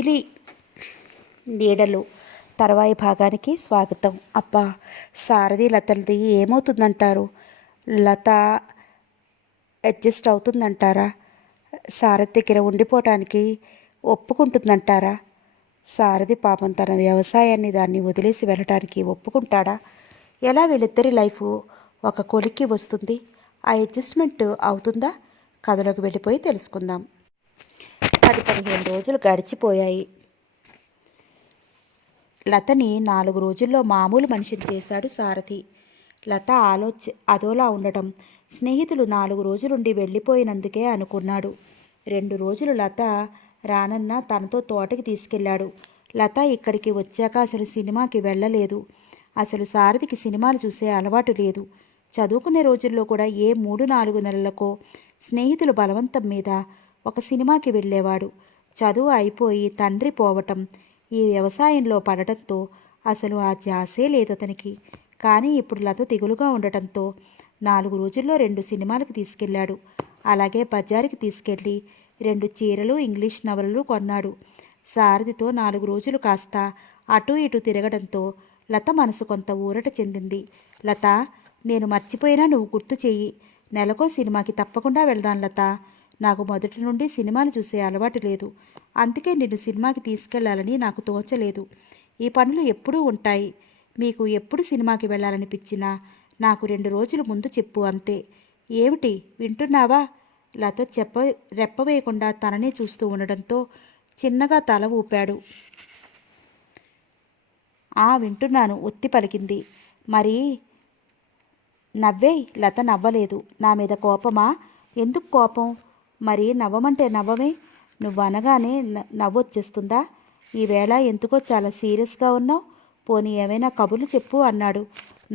నీలి నీడలు తర్వాయి భాగానికి స్వాగతం. అబ్బా, సారథి లతది ఏమవుతుందంటారు? లత అడ్జస్ట్ అవుతుందంటారా? సారథి దగ్గర ఉండిపోవటానికి ఒప్పుకుంటుందంటారా? సారథి పాపం తన వ్యవసాయాన్ని దాన్ని వదిలేసి వెళ్ళటానికి ఒప్పుకుంటాడా? ఎలా వీళ్ళిద్దరి లైఫ్ ఒక కొలిక్కి వస్తుంది? ఆ అడ్జస్ట్మెంట్ అవుతుందా? కథలోకి వెళ్ళిపోయి తెలుసుకుందాం. 10-15 రోజులు గడిచిపోయాయి. లతని 4 రోజుల్లో మామూలు మనిషిని చేశాడు సారథి. లత అదోలా ఉండటం స్నేహితులు 4 రోజులుండి వెళ్ళిపోయినందుకే అనుకున్నాడు. 2 రోజులు లత రానన్నా తనతో తోటకి తీసుకెళ్లాడు. లత ఇక్కడికి వచ్చాక అసలు సినిమాకి వెళ్ళలేదు. అసలు సారథికి సినిమాలు చూసే అలవాటు లేదు. చదువుకునే రోజుల్లో కూడా ఏ 3-4 నెలలకో స్నేహితులు బలవంతం మీద ఒక సినిమాకి వెళ్ళేవాడు. చదువు అయిపోయి తండ్రి పోవటం, ఈ వ్యవసాయంలో పడటంతో అసలు ఆ ధ్యాసే లేదతనికి. కానీ ఇప్పుడు లత దిగులుగా ఉండటంతో 4 రోజుల్లో 2 సినిమాలకు తీసుకెళ్లాడు. అలాగే బజారుకి తీసుకెళ్లి 2 చీరలు, ఇంగ్లీష్ నవలలు కొన్నాడు. సారథితో 4 రోజులు కాస్త అటూ ఇటూ తిరగడంతో లత మనసు కొంత ఊరట చెందింది. లత, నేను మర్చిపోయినా నువ్వు గుర్తు చెయ్యి. నెలకో సినిమాకి తప్పకుండా వెళ్దాం లత. నాకు మొదటి నుండి సినిమాలు చూసే అలవాటు లేదు. అందుకే నిన్ను సినిమాకి తీసుకెళ్లాలని నాకు తోచలేదు. ఈ పనులు ఎప్పుడూ ఉంటాయి. మీకు ఎప్పుడు సినిమాకి వెళ్ళాలనిపించినా నాకు 2 రోజుల ముందు చెప్పు అంతే. ఏమిటి, వింటున్నావా? లత రెప్పవేయకుండా తననే చూస్తూ ఉండడంతో చిన్నగా తల ఊపాడు. వింటున్నాను ఒత్తి పలికింది. మరి నవ్వేయ్. లత నవ్వలేదు. నా మీద కోపమా? ఎందుకు కోపం? మరి నవ్వమంటే నవ్వమే. నువ్వు అనగానే నవ్వొచ్చేస్తుందా? ఈవేళ ఎందుకో చాలా సీరియస్గా ఉన్నావు. పోనీ ఏమైనా కబుర్లు చెప్పు అన్నాడు.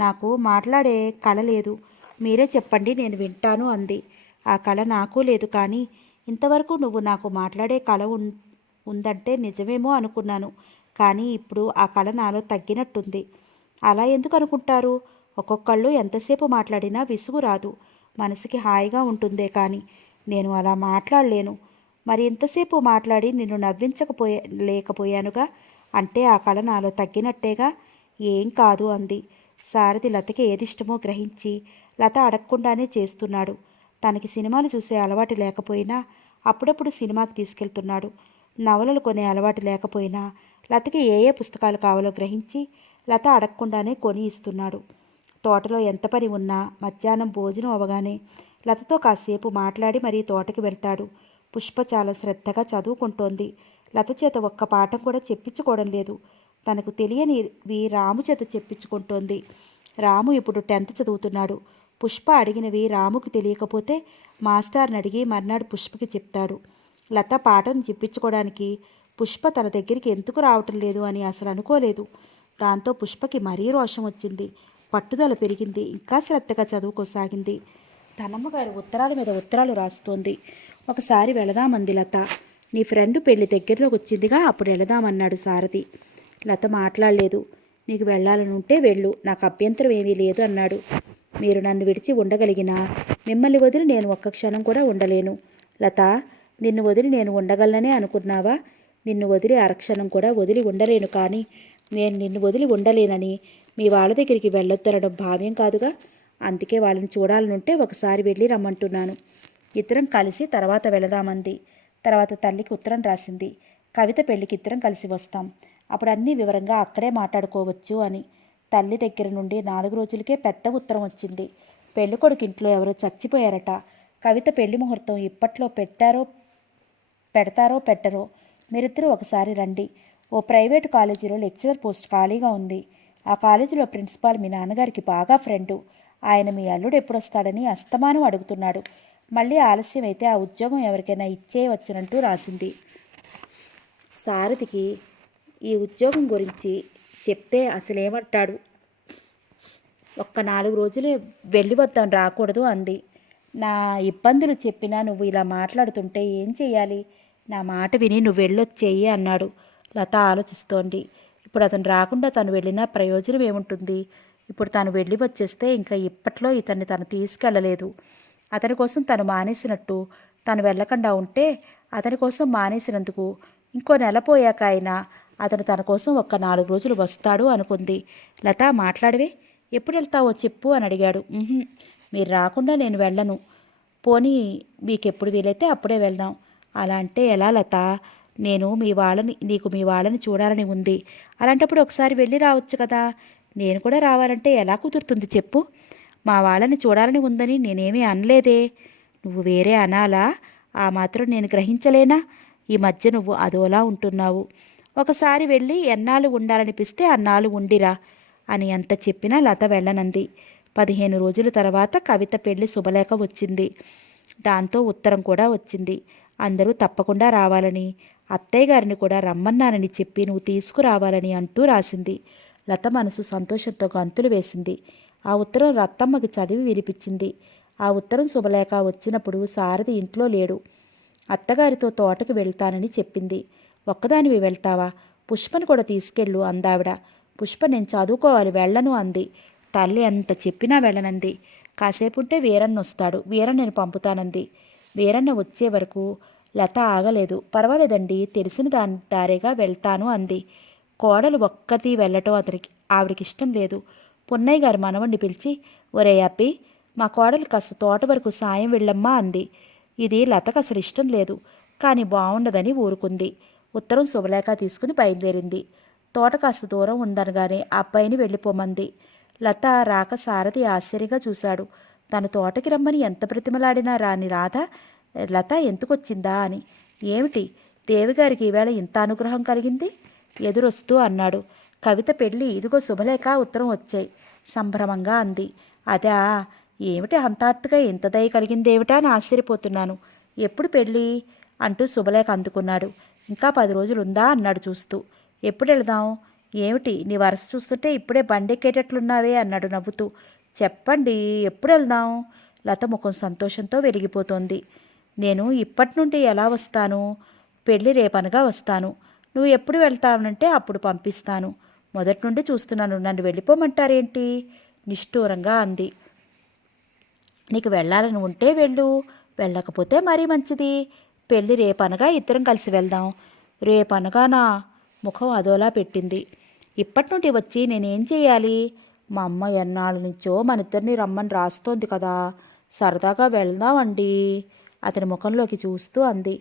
నాకు మాట్లాడే కళ లేదు. మీరే చెప్పండి, నేను వింటాను అంది. ఆ కళ నాకు లేదు, కానీ ఇంతవరకు నువ్వు నాకు మాట్లాడే కళ ఉందంటే నిజమేమో అనుకున్నాను. కానీ ఇప్పుడు ఆ కళ నాలో తగ్గినట్టుంది. అలా ఎందుకు అనుకుంటారు? ఒక్కొక్కళ్ళు ఎంతసేపు మాట్లాడినా విసుగు రాదు. మనసుకి హాయిగా ఉంటుందే కానీ నేను అలా మాట్లాడలేను. మరి ఇంతసేపు మాట్లాడి నిన్ను లేకపోయానుగా. అంటే ఆ కళ నాలో తగ్గినట్టేగా. ఏం కాదు అంది. సారథి లతకి ఏదిష్టమో గ్రహించి లత అడగకుండానే చేస్తున్నాడు. తనకి సినిమాలు చూసే అలవాటు లేకపోయినా అప్పుడప్పుడు సినిమాకి తీసుకెళ్తున్నాడు. నవలలు కొనే అలవాటు లేకపోయినా లతకి ఏ ఏ పుస్తకాలు కావాలో గ్రహించి లత అడగకుండానే కొని ఇస్తున్నాడు. తోటలో ఎంత పని ఉన్నా మధ్యాహ్నం భోజనం అవగానే లతతో కాసేపు మాట్లాడి మరీ తోటకి వెళ్తాడు. పుష్ప చాలా శ్రద్ధగా చదువుకుంటోంది. లత చేత ఒక్క పాఠం కూడా చెప్పించుకోవడం లేదు. తనకు తెలియనివి రాము చేత చెప్పించుకుంటోంది. రాము ఇప్పుడు 10th చదువుతున్నాడు. పుష్ప అడిగినవి రాముకు తెలియకపోతే మాస్టర్ని అడిగి మర్నాడు పుష్పకి చెప్తాడు. లత పాఠం చెప్పించుకోవడానికి పుష్ప తన దగ్గరికి ఎందుకు రావటం లేదు అని అసలు అనుకోలేదు. దాంతో పుష్పకి మరీ రోషం వచ్చింది. పట్టుదల పెరిగింది. ఇంకా శ్రద్ధగా చదువుకోసాగింది. తనమ్మగారు ఉత్తరాల మీద ఉత్తరాలు రాస్తోంది. ఒకసారి వెళదామంది లత. నీ ఫ్రెండ్ పెళ్లి దగ్గరలోకి వచ్చిందిగా, అప్పుడు వెళదామన్నాడు సారథి. లత మాట్లాడలేదు. నీకు వెళ్ళాలని ఉంటే వెళ్ళు, నాకు అభ్యంతరం ఏమీ లేదు అన్నాడు. మీరు నన్ను విడిచి ఉండగలిగినా మిమ్మల్ని వదిలి నేను ఒక్క క్షణం కూడా ఉండలేను. లత, నిన్ను వదిలి నేను ఉండగలననే అనుకున్నావా? నిన్ను వదిలి అరక్షణం కూడా వదిలి ఉండలేను. కానీ నేను నిన్ను వదిలి ఉండలేనని మీ వాళ్ళ దగ్గరికి వెళ్ళొద్దనడం భావ్యం కాదుగా. అందుకే వాళ్ళని చూడాలనుంటే ఒకసారి వెళ్ళి రమ్మంటున్నాను. ఇద్దరం కలిసి తర్వాత వెళదామంది. తర్వాత తల్లికి ఉత్తరం రాసింది. కవిత పెళ్లికి ఇద్దరం కలిసి వస్తాం. అప్పుడు అన్నీ వివరంగా అక్కడే మాట్లాడుకోవచ్చు అని. తల్లి దగ్గర నుండి 4 రోజులకే పెద్ద ఉత్తరం వచ్చింది. పెళ్ళికొడుకు ఇంట్లో ఎవరో చచ్చిపోయారట. కవిత పెళ్లి ముహూర్తం ఇప్పట్లో పెడతారో పెట్టరో. మీరిద్దరూ ఒకసారి రండి. ఓ ప్రైవేటు కాలేజీలో లెక్చరర్ పోస్ట్ ఖాళీగా ఉంది. ఆ కాలేజీలో ప్రిన్సిపాల్ మీ నాన్నగారికి బాగా ఫ్రెండు. ఆయన మీ అల్లుడు ఎప్పుడొస్తాడని అస్తమానం అడుగుతున్నాడు. మళ్ళీ ఆలస్యం అయితే ఆ ఉద్యోగం ఎవరికైనా ఇచ్చేయవచ్చునంటూ రాసింది. సారథికి ఈ ఉద్యోగం గురించి చెప్తే అసలేమంటాడు? ఒక్క 4 రోజులే వెళ్ళి వద్దాం, రాకూడదు అంది. నా ఇబ్బందులు చెప్పినా నువ్వు ఇలా మాట్లాడుతుంటే ఏం చెయ్యాలి? నా మాట విని నువ్వు వెళ్ళొచ్చేయి అన్నాడు. లత ఆలోచిస్తోంది. ఇప్పుడు అతను రాకుండా తను వెళ్ళినా ప్రయోజనం ఏముంటుంది? ఇప్పుడు తను వెళ్ళి వచ్చేస్తే ఇంకా ఇప్పట్లో ఇతన్ని తను తీసుకెళ్ళలేదు. అతని కోసం తను మానేసినట్టు తను వెళ్ళకుండా ఉంటే అతని కోసం మానేసినందుకు ఇంకో నెల పోయాక అయినా అతను తన కోసం ఒక్క 4 రోజులు వస్తాడు అనుకుంది. లత, మాట్లాడవే, ఎప్పుడు వెళ్తావో చెప్పు అని అడిగాడు. మీరు రాకుండా నేను వెళ్ళను. పోనీ మీకెప్పుడు వీలైతే అప్పుడే వెళ్దాం. అలా అంటే ఎలా లత? నీకు మీ వాళ్ళని చూడాలని ఉంది. అలాంటప్పుడు ఒకసారి వెళ్ళి రావచ్చు కదా. నేను కూడా రావాలంటే ఎలా కుదురుతుంది చెప్పు? మా వాళ్ళని చూడాలని ఉందని నేనేమీ అనలేదే. నువ్వు వేరే అనాలా? ఆ మాత్రం నేను గ్రహించలేనా? ఈ మధ్య నువ్వు అదోలా ఉంటున్నావు. ఒకసారి వెళ్ళి ఎన్నాళ్ళు ఉండాలనిపిస్తే అన్నాళ్ళు ఉండిరా అని ఎంత చెప్పినా లత వెళ్ళనంది. 15 రోజుల తర్వాత కవిత పెళ్లి శుభలేఖ వచ్చింది. దాంతో ఉత్తరం కూడా వచ్చింది. అందరూ తప్పకుండా రావాలని, అత్తయ్య గారిని కూడా రమ్మన్నానని చెప్పి నువ్వు తీసుకురావాలని అంటూ రాసింది. లత మనసు సంతోషంతో గంతులు వేసింది. ఆ ఉత్తరం రత్తమ్మకి చదివి వినిపించింది. ఆ ఉత్తరం శుభలేఖ వచ్చినప్పుడు సారథి ఇంట్లో లేడు. అత్తగారితో తోటకు వెళ్తానని చెప్పింది. ఒక్కదానివి వెళ్తావా? పుష్పను కూడా తీసుకెళ్ళు అందావిడ. పుష్ప, నేను చదువుకోవాలి, వెళ్ళను అంది. తల్లి ఎంత చెప్పినా వెళ్ళనంది. కాసేపుంటే వీరన్న వస్తాడు, వీరన్న నేను పంపుతానంది. వీరన్న వచ్చే వరకు లత ఆగలేదు. పర్వాలేదండి, తెలిసిన దారిగా వెళ్తాను అంది. కోడలు ఒక్కటి వెళ్ళటం ఆవిడికి ఇష్టం లేదు. పున్నయ్య గారు మనవణ్ణి పిలిచి, ఒరే అప్పి, మా కోడలు కాస్త తోట వరకు సాయం వెళ్ళమ్మా అంది. ఇది లతకు అసలు ఇష్టం లేదు, కానీ బాగుండదని ఊరుకుంది. ఉత్తరం శుభలేఖ తీసుకుని బయలుదేరింది. తోట కాస్త దూరం ఉందనగానే అబ్బాయిని వెళ్ళిపోమంది. లత రాక సారథి ఆశ్చర్యంగా చూశాడు. తను తోటకి రమ్మని ఎంత బ్రతిమలాడినా రాని రాధ లత ఎందుకొచ్చిందా అని. ఏమిటి, దేవిగారికి ఈవేళ ఇంత అనుగ్రహం కలిగింది? ఎదురొస్తూ అన్నాడు. కవిత పెళ్ళి, ఇదిగో శుభలేఖ, ఉత్తరం వచ్చాయి సంభ్రమంగా అంది. అదా, ఏమిటి హంతాత్తుగా ఇంత దయ కలిగిందేమిటా అని ఆశ్చర్యపోతున్నాను. ఎప్పుడు పెళ్ళి అంటూ శుభలేఖ అందుకున్నాడు. ఇంకా 10 రోజులుందా అన్నాడు చూస్తూ. ఎప్పుడు వెళదాం? ఏమిటి నీ వరస చూస్తుంటే ఇప్పుడే బండెక్కేటట్లున్నావే అన్నాడు నవ్వుతూ. చెప్పండి, ఎప్పుడు వెళ్దాం? లత ముఖం సంతోషంతో వెలిగిపోతోంది. నేను ఇప్పటి నుండి ఎలా వస్తాను? పెళ్ళి రేపనగా వస్తాను. నువ్వు ఎప్పుడు వెళ్తావనంటే అప్పుడు పంపిస్తాను. మొదటి నుండి చూస్తున్నాను, నన్ను వెళ్ళిపోమంటారేంటి? నిష్ఠూరంగా అంది. నీకు వెళ్ళాలని ఉంటే వెళ్ళు, వెళ్ళకపోతే మరీ మంచిది. పెళ్ళి రేపనగా ఇద్దరం కలిసి వెళ్దాం. రేపనగానా? ముఖం అదోలా పెట్టింది. ఇప్పటి నుండి వచ్చి నేనేం చేయాలి? మా అమ్మ ఎన్నాళ్ళ నుంచో మన ఇద్దరిని రమ్మని రాస్తోంది కదా, సరదాగా వెళ్దామండి అతని ముఖంలోకి చూస్తూ అంది.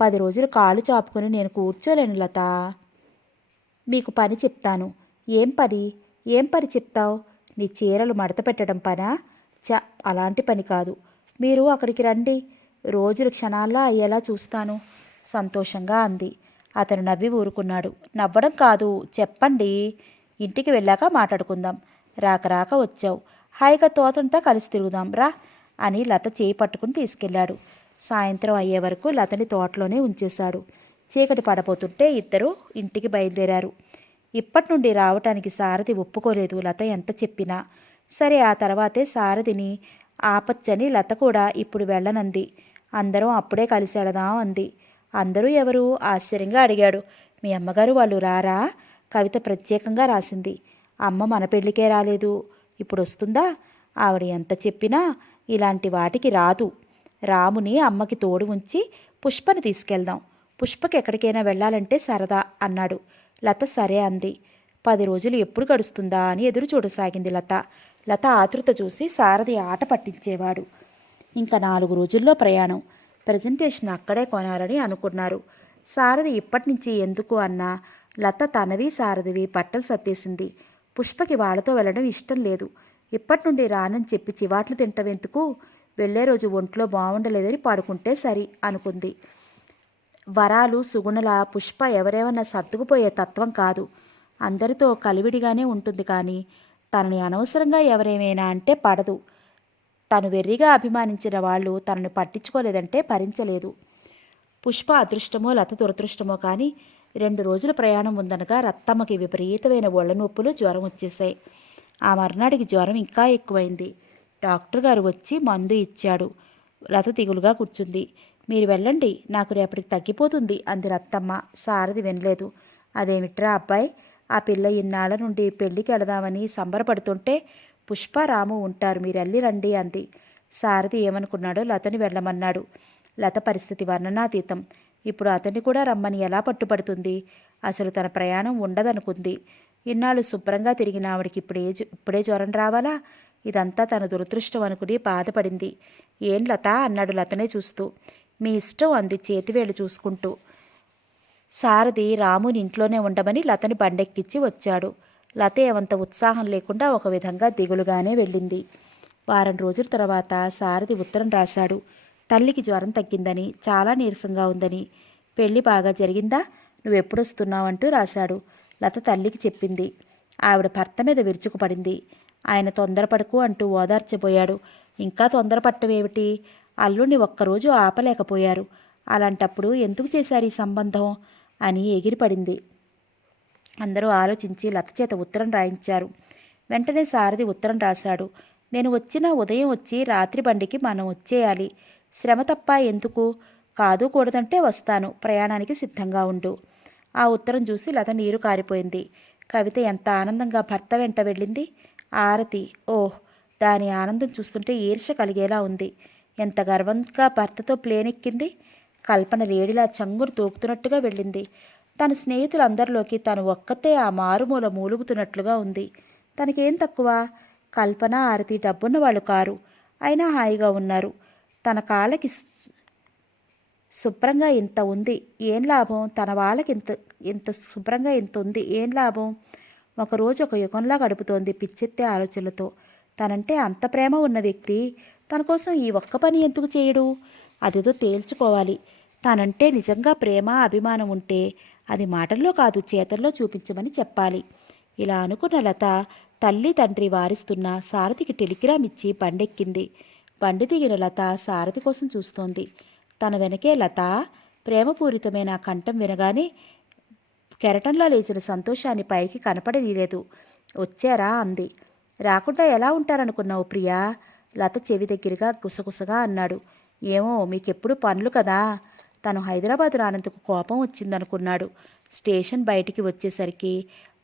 10 రోజులు కాళ్ళు చాపుకొని నేను కూర్చోలేను లత. మీకు పని చెప్తాను. ఏం పని? ఏం పని చెప్తావు? నీ చీరలు మడత పెట్టడం పనా? అలాంటి పని కాదు. మీరు అక్కడికి రండి, రోజులు క్షణాల్లో అయ్యేలా చూస్తాను సంతోషంగా అంది. అతను నవ్వి ఊరుకున్నాడు. నవ్వడం కాదు, చెప్పండి. ఇంటికి వెళ్ళాక మాట్లాడుకుందాం. రాక వచ్చావు, హాయిగా తోతంతా కలిసి తిరుగుదాం రా అని లత చేయి పట్టుకుని తీసుకెళ్లాడు. సాయంత్రం అయ్యే వరకు లతని తోటలోనే ఉంచేశాడు. చీకటి పడబోతుంటే ఇద్దరు ఇంటికి బయలుదేరారు. ఇప్పటి నుండి రావటానికి సారథి ఒప్పుకోలేదు, లత ఎంత చెప్పినా. సరే, ఆ తర్వాతే సారథిని ఆపచ్చని లత కూడా ఇప్పుడు వెళ్ళనంది. అందరం అప్పుడే కలిసి వెళదాం అంది. అందరూ ఎవరు? ఆశ్చర్యంగా అడిగాడు. మీ అమ్మగారు వాళ్ళు రారా? కవిత ప్రత్యేకంగా రాసింది. అమ్మ మన పెళ్ళికే రాలేదు, ఇప్పుడు వస్తుందా? ఆవిడ ఎంత చెప్పినా ఇలాంటి వాటికి రాదు. రాముని అమ్మకి తోడు ఉంచి పుష్పని తీసుకెళ్దాం. పుష్పకి ఎక్కడికైనా వెళ్ళాలంటే సరదా అన్నాడు. లత సరే అంది. 10 రోజులు ఎప్పుడు గడుస్తుందా అని ఎదురు చూడసాగింది లత. లత ఆతృత చూసి సారథి ఆట పట్టించేవాడు. ఇంకా 4 రోజుల్లో ప్రయాణం. ప్రజెంటేషన్ అక్కడే కొనాలని అనుకున్నారు. సారథి ఇప్పటి నుంచి ఎందుకు అన్నా లత తనవి సారథివి బట్టలు సర్దేసింది. పుష్పకి వాళ్ళతో వెళ్ళడం ఇష్టం లేదు. ఇప్పటి నుండి రానని చెప్పి చివాట్లు తింటవెందుకు? వెళ్లే రోజు ఒంట్లో బాగుండలేదని పడుకుంటే సరి అనుకుంది. వరాలు సుగుణల పుష్ప ఎవరేమన్నా సర్దుకుపోయే తత్వం కాదు. అందరితో కలివిడిగానే ఉంటుంది, కానీ తనని అనవసరంగా ఎవరేమైనా అంటే పడదు. తను వెర్రిగా అభిమానించిన వాళ్ళు తనను పట్టించుకోలేదంటే భరించలేదు. పుష్ప అదృష్టమో లత దురదృష్టమో కానీ 2 రోజుల ప్రయాణం ఉందనగా రత్తమ్మకి విపరీతమైన ఒళ్ళ నొప్పులు, జ్వరం వచ్చేశాయి. ఆ మర్నాడికి జ్వరం ఇంకా ఎక్కువైంది. డాక్టర్ గారు వచ్చి మందు ఇచ్చాడు. లత దిగులుగా కూర్చుంది. మీరు వెళ్ళండి, నాకు రేపటికి తగ్గిపోతుంది అంది రత్తమ్మ. సారథి వినలేదు. అదేమిట్రా అబ్బాయి, ఆ పిల్ల ఇన్నాళ్ల నుండి పెళ్ళికి వెళదామని సంబరపడుతుంటే పుష్ప రాము ఉంటారు, మీరు వెళ్ళి రండి అంది. సారథి ఏమనుకున్నాడో లతని వెళ్ళమన్నాడు. లత పరిస్థితి వర్ణనాతీతం. ఇప్పుడు అతన్ని కూడా రమ్మని ఎలా పట్టుపడుతుంది? అసలు తన ప్రయాణం ఉండదనుకుంది. ఇన్నాళ్ళు శుభ్రంగా తిరిగిన ఆవిడకి ఇప్పుడే జ్వరం రావాలా? ఇదంతా తన దురదృష్టం అనుకుని బాధపడింది. ఏం లత అన్నాడు లతనే చూస్తూ. మీ ఇష్టం అంది చేతివేలు చూసుకుంటూ. సారథి రాముని ఇంట్లోనే ఉండమని లతని బండెక్కించి వచ్చాడు. లత ఏమంత ఉత్సాహం లేకుండా ఒక విధంగా దిగులుగానే వెళ్ళింది. వారం రోజుల తర్వాత సారథి ఉత్తరం రాశాడు. తల్లికి జ్వరం తగ్గిందని, చాలా నీరసంగా ఉందని, పెళ్లి బాగా జరిగిందా, నువ్వెప్పుడొస్తున్నావంటూ రాశాడు. లత తల్లికి చెప్పింది. ఆవిడ భర్త మీద విరుచుకుపడింది. ఆయన తొందరపడకు అంటూ ఓదార్చబోయాడు. ఇంకా తొందరపట్టమేమిటి? అల్లుణ్ణి ఒక్కరోజు ఆపలేకపోయారు. అలాంటప్పుడు ఎందుకు చేశారు ఈ సంబంధం అని ఎగిరిపడింది. అందరూ ఆలోచించి లత చేత ఉత్తరం రాయించారు. వెంటనే సారథి ఉత్తరం రాశాడు. నేను వచ్చిన ఉదయం వచ్చి రాత్రి బండికి మనం వచ్చేయాలి. శ్రమ తప్ప ఎందుకు? కాదు కూడదంటే వస్తాను. ప్రయాణానికి సిద్ధంగా ఉండు. ఆ ఉత్తరం చూసి లత నీరు కారిపోయింది. కవిత ఎంత ఆనందంగా భర్త వెంట వెళ్ళింది. ఆరతి ఓహ్! దాని ఆనందం చూస్తుంటే ఈర్ష్య కలిగేలా ఉంది. ఎంత గర్వంగా భర్తతో ప్లేన్ ఎక్కింది. కల్పన లేడిలా చంగురు తూపుతున్నట్టుగా వెళ్ళింది. తన స్నేహితులందరిలోకి తను ఒక్కతే ఆ మారుమూల మూలుగుతున్నట్లుగా ఉంది. తనకేం తక్కువ? కల్పన ఆరతి డబ్బున్న వాళ్ళు కారు. అయినా హాయిగా ఉన్నారు. తన కాళ్ళకి శుభ్రంగా ఇంత ఉంది, ఏం లాభం? తన వాళ్ళకి ఇంత ఇంత శుభ్రంగా ఇంత ఉంది, ఏం లాభం? ఒకరోజు ఒక యుగంలా గడుపుతోంది పిచ్చెత్తే ఆలోచనలతో. తనంటే అంత ప్రేమ ఉన్న వ్యక్తి తన కోసం ఈ ఒక్క పని ఎందుకు చేయడు? అదేదో తేల్చుకోవాలి. తనంటే నిజంగా ప్రేమ అభిమానం ఉంటే అది మాటల్లో కాదు చేతల్లో చూపించమని చెప్పాలి. ఇలా అనుకున్న లత తల్లి తండ్రి వారిస్తున్న సారథికి టెలిగ్రామ్ ఇచ్చి బండెక్కింది. బండి దిగిన లత సారథి కోసం చూస్తోంది. తన వెనకే లత ప్రేమపూరితమైన కంఠం వినగానే కెరటంలో లేచిన సంతోషాన్ని పైకి కనపడనీయలేదు. వచ్చారా అంది. రాకుండా ఎలా ఉంటారనుకున్నావు ప్రియా? లత చెవి దగ్గరగా గుసగుసగా అన్నాడు. ఏమో మీకెప్పుడు పనులు కదా. తను హైదరాబాద్ రానందుకు కోపం వచ్చిందనుకున్నాడు. స్టేషన్ బయటికి వచ్చేసరికి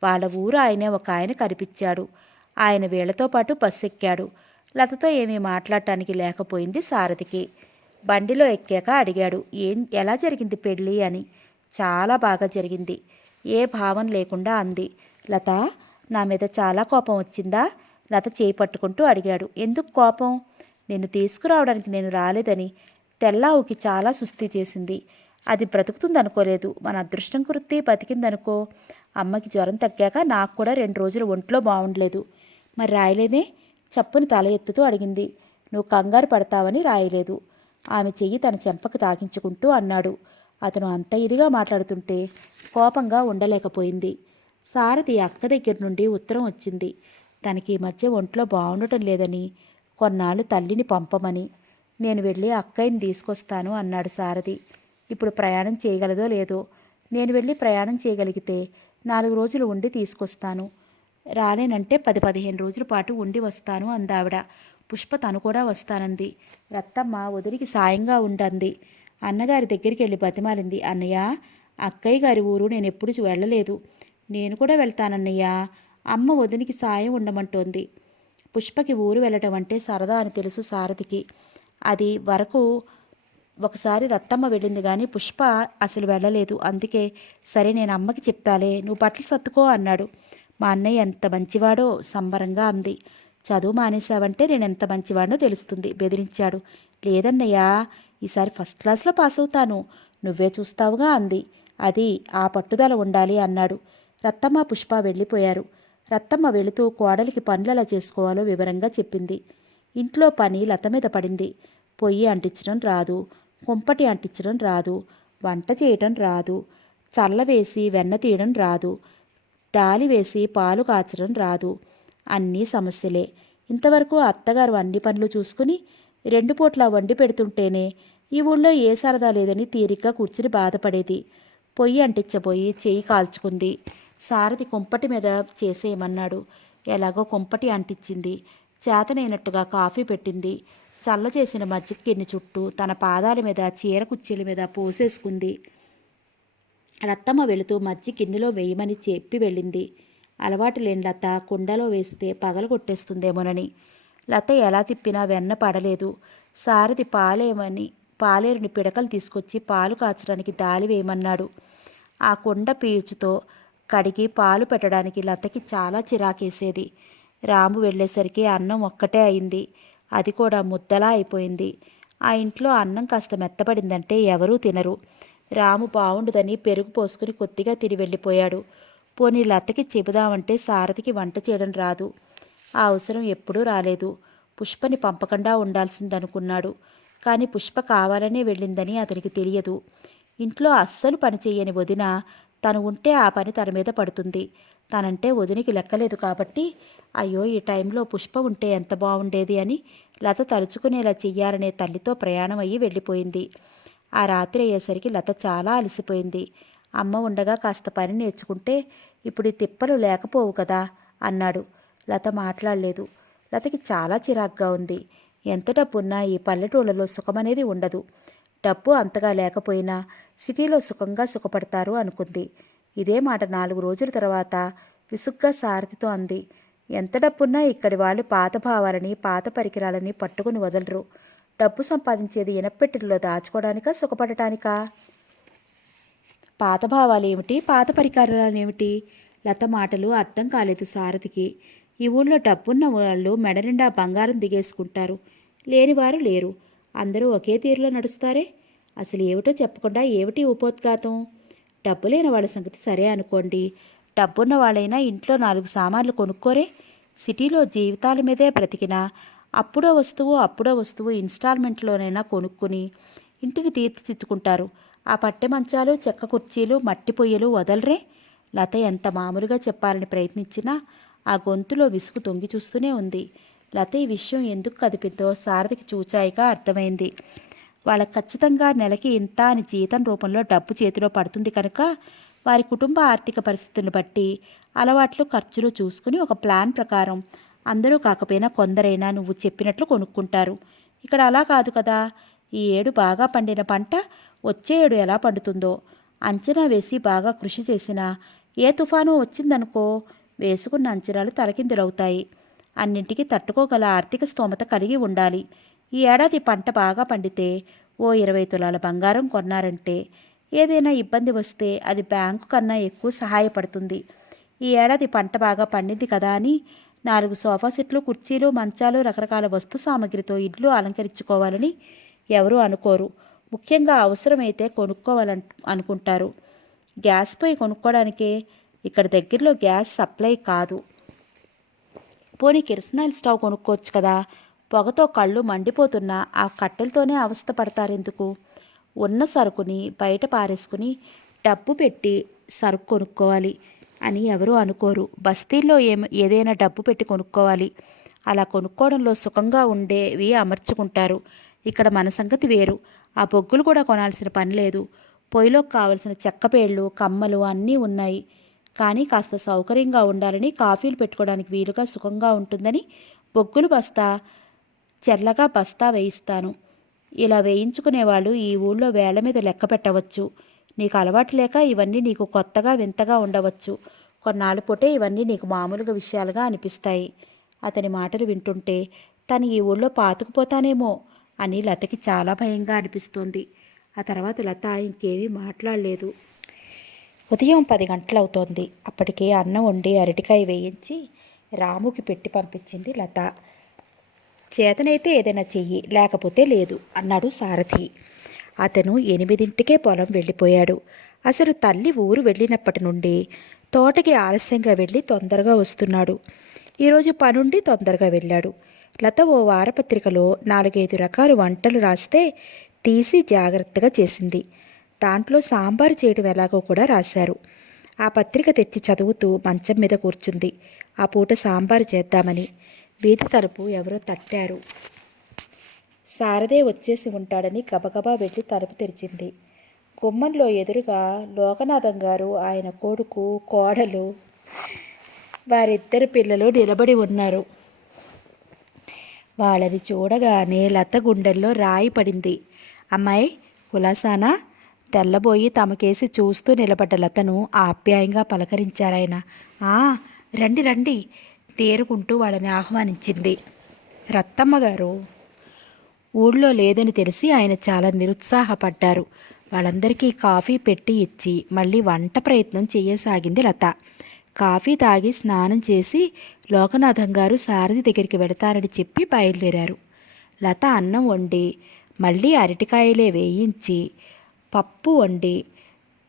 వాళ్ళ ఊరు ఆయనే ఒక ఆయన కనిపించాడు. ఆయన వీళ్లతో పాటు బస్సు ఎక్కాడు. లతతో ఏమీ మాట్లాడటానికి లేకపోయింది సారథికి. బండిలో ఎక్కాక అడిగాడు, ఎలా జరిగింది పెళ్ళి అని. చాలా బాగా జరిగింది. ఏ భావం లేకుండా అంది. లత, నా మీద చాలా కోపం వచ్చిందా? లత చేయి పట్టుకుంటూ అడిగాడు. ఎందుకు కోపం? నిన్ను తీసుకురావడానికి నేను రాలేదని తెల్లావుకి చాలా సుస్థి చేసింది. అది బ్రతుకుతుందనుకోలేదు. మన అదృష్టం కుర్తి బతికిందనుకో. అమ్మకి జ్వరం తగ్గాక నాకు కూడా 2 రోజులు ఒంట్లో బాగుండలేదు. మరి రాయలేదే? చప్పుని తల ఎత్తుతూ అడిగింది. నువ్వు కంగారు పడతావని రాయలేదు. ఆమె చెయ్యి తన చెంపకు తాకించుకుంటూ అన్నాడు. అతను అంత ఇదిగా మాట్లాడుతుంటే కోపంగా ఉండలేకపోయింది. సారథి అక్క దగ్గర నుండి ఉత్తరం వచ్చింది. తనకి ఈ మధ్య ఒంట్లో బాగుండటం లేదని, కొన్నాళ్ళు తల్లిని పంపమని. నేను వెళ్ళి అక్కయ్యని తీసుకొస్తాను అన్నాడు సారథి. ఇప్పుడు ప్రయాణం చేయగలదో లేదో. నేను వెళ్ళి ప్రయాణం చేయగలిగితే 4 రోజులు ఉండి తీసుకొస్తాను. రాలేనంటే 10-15 రోజుల పాటు ఉండి వస్తాను అందావిడ. పుష్ప తను కూడా వస్తానంది. రత్తమ్మ వదిలికి సాయంగా ఉండంది. అన్నగారి దగ్గరికి వెళ్ళి బతిమాలింది. అన్నయ్య, అక్కయ్య గారి ఊరు నేను ఎప్పుడు వెళ్ళలేదు. నేను కూడా వెళ్తానన్నయ్య. అమ్మ వదినికి సాయం ఉండమంటోంది. పుష్పకి ఊరు వెళ్ళటం అంటే సరదా అని తెలుసు సారథికి. అది వరకు ఒకసారి రత్తమ్మ వెళ్ళింది కానీ పుష్ప అసలు వెళ్ళలేదు. అందుకే సరే నేను అమ్మకి చెప్తాలే, నువ్వు బట్టలు సర్దుకో అన్నాడు. మా అన్నయ్య ఎంత మంచివాడో సంబరంగా అంది. చదువు మానేశావంటే నేను ఎంత మంచివాడో తెలుస్తుంది బెదిరించాడు. లేదన్నయ్యా, ఈసారి ఫస్ట్ క్లాస్లో పాస్ అవుతాను, నువ్వే చూస్తావుగా అంది. అది ఆ పట్టుదల ఉండాలి అన్నాడు. రత్తమ్మ పుష్ప వెళ్ళిపోయారు. రత్తమ్మ వెళుతూ కోడలికి పనులెలా చేసుకోవాలో వివరంగా చెప్పింది. ఇంట్లో పని లత మీద పడింది. పొయ్యి అంటించడం రాదు, కుంపటి అంటించడం రాదు, వంట చేయడం రాదు, చల్లవేసి వెన్న తీయడం రాదు, దాలి వేసి పాలు కాచడం రాదు. అన్నీ సమస్యలే. ఇంతవరకు అత్తగారు అన్ని పనులు చూసుకుని 2 పూట్ల వండి పెడుతుంటేనే ఈ ఊళ్ళో ఏ సరదా లేదని తీరిగ్గా కూర్చుని బాధపడేది. పొయ్యి అంటించబోయి చెయ్యి కాల్చుకుంది. సారథి కుంపటి మీద చేసేయమన్నాడు. ఎలాగో కుంపటి అంటించింది. చేతనైనట్టుగా కాఫీ పెట్టింది. చల్ల చేసిన మజ్జిగ గిన్నె చుట్టూ తన పాదాల మీద చీర కుర్చీల మీద పోసేసుకుంది. రత్తమ్మ వెళుతూ మజ్జిగ గిన్నెలో వేయమని చెప్పి వెళ్ళింది. అలవాటు లేని లత కుండలో వేస్తే పగలు కొట్టేస్తుందేమోనని. లత ఎలా తిప్పినా వెన్న పడలేదు. సారథి పాలేరుని పిడకలు తీసుకొచ్చి పాలు కాచడానికి దాలి వేయమన్నాడు. ఆ కుండ పీచుతో కడిగి పాలు పెట్టడానికి లతకి చాలా చిరాకేసేది. రాము వెళ్ళేసరికి అన్నం ఒక్కటే అయింది. అది కూడా ముద్దలా అయిపోయింది. ఆ ఇంట్లో అన్నం కాస్త మెత్తపడిందంటే ఎవరూ తినరు. రాము బావుండదని పెరుగు పోసుకుని కొద్దిగా తిని వెళ్ళిపోయాడు. పోనీ లతకి చెబుదామంటే సారథికి వంట చేయడం రాదు. ఆ అవసరం ఎప్పుడూ రాలేదు. పుష్పని పంపకుండా ఉండాల్సిందనుకున్నాడు. కానీ పుష్ప కావాలనే వెళ్ళిందని అతనికి తెలియదు. ఇంట్లో అస్సలు పని చెయ్యని వదిన తను ఉంటే ఆ పని తన మీద పడుతుంది. తనంటే వదినికి లెక్కలేదు కాబట్టి అయ్యో ఈ టైంలో పుష్ప ఉంటే ఎంత బాగుండేది అని లత తలుచుకునేలా చెయ్యాలనే తల్లితో ప్రయాణం అయ్యి వెళ్ళిపోయింది. ఆ రాత్రి అయ్యేసరికి లత చాలా అలసిపోయింది. అమ్మ ఉండగా కాస్త పని నేర్చుకుంటే ఇప్పుడు ఈ తిప్పలు లేకపోవు కదా అన్నాడు. లత మాట్లాడలేదు. లతకి చాలా చిరాగ్గా ఉంది. ఎంత డబ్బున్నా ఈ పల్లెటూళ్ళలో సుఖమనేది ఉండదు. డబ్బు అంతగా లేకపోయినా సిటీలో సుఖంగా సుఖపడతారు అనుకుంది. ఇదే మాట 4 రోజుల తర్వాత విసుగ్గా సారథితో అంది. ఎంత డబ్బున్నా ఇక్కడి వాళ్ళు పాత భావాలని పాత పరికరాలని పట్టుకుని వదలరు. డబ్బు సంపాదించేది ఇనప్పెట్టెల్లో దాచుకోవడానికా సుఖపడటానికా? పాత భావాలేమిటి, పాత పరికరాలేమిటి? లత మాటలు అర్థం కాలేదు సారథికి. ఈ ఊళ్ళో డబ్బున్న వాళ్ళు మెడ నిండా బంగారం దిగేసుకుంటారు, లేనివారు లేరు. అందరూ ఒకే తీరులో నడుస్తారే. అసలు ఏమిటో చెప్పకుండా ఏమిటి ఉపోద్ఘాతం? డబ్బు లేని వాళ్ళ సంగతి సరే అనుకోండి. డబ్బున్న వాళ్ళైనా ఇంట్లో 4 సామాన్లు కొనుక్కోరే. సిటీలో జీవితాల మీదే బ్రతికినా అప్పుడో వస్తువు ఇన్స్టాల్మెంట్లోనైనా కొనుక్కుని ఇంటిని తీర్చిదిద్దుకుంటారు. ఆ పట్టె మంచాలు, చెక్క కుర్చీలు, మట్టి పొయ్యలు వదలరే. లత ఎంత మామూలుగా చెప్పాలని ప్రయత్నించినా ఆ గొంతులో విసుగు తొంగి చూస్తూనే ఉంది. లత ఈ విషయం ఎందుకు కదిపిందో సారథికి చూచాయిగా అర్థమైంది. వాళ్ళకి ఖచ్చితంగా నెలకి ఇంత అని జీతం రూపంలో డబ్బు చేతిలో పడుతుంది కనుక వారి కుటుంబ ఆర్థిక పరిస్థితులను బట్టి అలవాట్లు, ఖర్చులు చూసుకుని ఒక ప్లాన్ ప్రకారం అందరూ కాకపోయినా కొందరైనా నువ్వు చెప్పినట్లు కొనుక్కుంటారు. ఇక్కడ అలా కాదు కదా. ఈ ఏడు బాగా పండిన పంట వచ్చే ఏడు ఎలా పండుతుందో అంచనా వేసి బాగా కృషి చేసినా ఏ తుఫాను వచ్చిందనుకో వేసుకున్న అంచనాలు తలకిందులవుతాయి. అన్నింటికీ తట్టుకోగల ఆర్థిక స్తోమత కలిగి ఉండాలి. ఈ ఏడాది పంట బాగా పండితే ఓ 20 తులాల బంగారం కొన్నారంటే ఏదైనా ఇబ్బంది వస్తే అది బ్యాంకు కన్నా ఎక్కువ సహాయపడుతుంది. ఈ ఏడాది పంట బాగా పండింది కదా అని 4 సోఫా సెట్లు, కుర్చీలు, మంచాలు, రకరకాల వస్తు సామాగ్రితో ఇల్లు అలంకరించుకోవాలని ఎవరూ అనుకోరు. ముఖ్యంగా అవసరమైతే అనుకుంటారు. గ్యాస్ పొయ్యి కొనుక్కోవడానికే ఇక్కడ దగ్గరలో గ్యాస్ సప్లై కాదు. పోనీ కిరసనాయిల్ స్టవ్ కొనుక్కోవచ్చు కదా. పొగతో కళ్ళు మండిపోతున్నా ఆ కట్టెలతోనే అవస్థ పడతారెందుకు? ఉన్న సరుకుని బయట పారేసుకుని డబ్బు పెట్టి సరుకు కొనుక్కోవాలి అని ఎవరూ అనుకోరు. బస్తీల్లో ఏదైనా డబ్బు పెట్టి కొనుక్కోవాలి. అలా కొనుక్కోవడంలో సుఖంగా ఉండేవి అమర్చుకుంటారు. ఇక్కడ మన సంగతి వేరు. ఆ బొగ్గులు కూడా కొనాల్సిన పని లేదు. పొయ్యిలోకి కావలసిన చెక్కపేళ్ళు, కమ్మలు అన్నీ ఉన్నాయి. కానీ కాస్త సౌకర్యంగా ఉండాలని, కాఫీలు పెట్టుకోవడానికి వీలుగా సుఖంగా ఉంటుందని బొగ్గులు బస్తా చెర్లగా బస్తా వేయిస్తాను. ఇలా వేయించుకునేవాళ్ళు ఈ ఊళ్ళో వేళ్ల మీద లెక్క పెట్టవచ్చు. నీకు అలవాటు లేక ఇవన్నీ నీకు కొత్తగా వింతగా ఉండవచ్చు. కొన్నాళ్ళు పోతే ఇవన్నీ నీకు మామూలుగా విషయాలుగా అనిపిస్తాయి. అతని మాటలు వింటుంటే తను ఈ ఊళ్ళో పాతుకుపోతానేమో అని లతకి చాలా భయంగా అనిపిస్తోంది. ఆ తర్వాత లత ఇంకేమీ మాట్లాడలేదు. ఉదయం 10 గంటలవుతోంది. అప్పటికే అన్నం వండి అరటికాయ వేయించి రాముకి పెట్టి పంపించింది లత. చేతనైతే ఏదైనా చెయ్యి, లేకపోతే లేదు అన్నాడు సారథి. అతను 8ంటికే పొలం వెళ్ళిపోయాడు. అసలు తల్లి ఊరు వెళ్ళినప్పటి నుండి తోటకి ఆలస్యంగా వెళ్ళి తొందరగా వస్తున్నాడు. ఈరోజు పనుండి తొందరగా వెళ్ళాడు. లత ఓ వారపత్రికలో 4-5 రకాల వంటలు రాస్తే తీసి జాగ్రత్తగా చేసింది. దాంట్లో సాంబారు చేయడం ఎలాగో కూడా రాశారు. ఆ పత్రిక తెచ్చి చదువుతూ మంచం మీద కూర్చుంది. ఆ పూట సాంబారు చేద్దామని. వీధి తలుపు ఎవరో తట్టారు. సారథే వచ్చేసి ఉంటాడని గబగబా వెళ్ళి తలుపు తెరిచింది. గుమ్మంలో ఎదురుగా లోకనాథం గారు, ఆయన కొడుకు, కోడలు, వారిద్దరు పిల్లలు నిలబడి ఉన్నారు. వాళ్ళని చూడగానే లత గుండెల్లో రాయి పడింది. అమ్మాయి కులాసానా? తెల్లబోయి తమకేసి చూస్తూ నిలబడ్డ లతను ఆప్యాయంగా పలకరించారాయన. రండి రండి తేరుకుంటూ వాళ్ళని ఆహ్వానించింది. రత్తమ్మగారు ఊళ్ళో లేదని తెలిసి ఆయన చాలా నిరుత్సాహపడ్డారు. వాళ్ళందరికీ కాఫీ పెట్టి ఇచ్చి మళ్ళీ వంట ప్రయత్నం చేయసాగింది లత. కాఫీ తాగి స్నానం చేసి లోకనాథం గారు సారథి దగ్గరికి వెడతారని చెప్పి బయలుదేరారు. లత అన్నం వండి మళ్ళీ అరటికాయలే వేయించి పప్పు వండి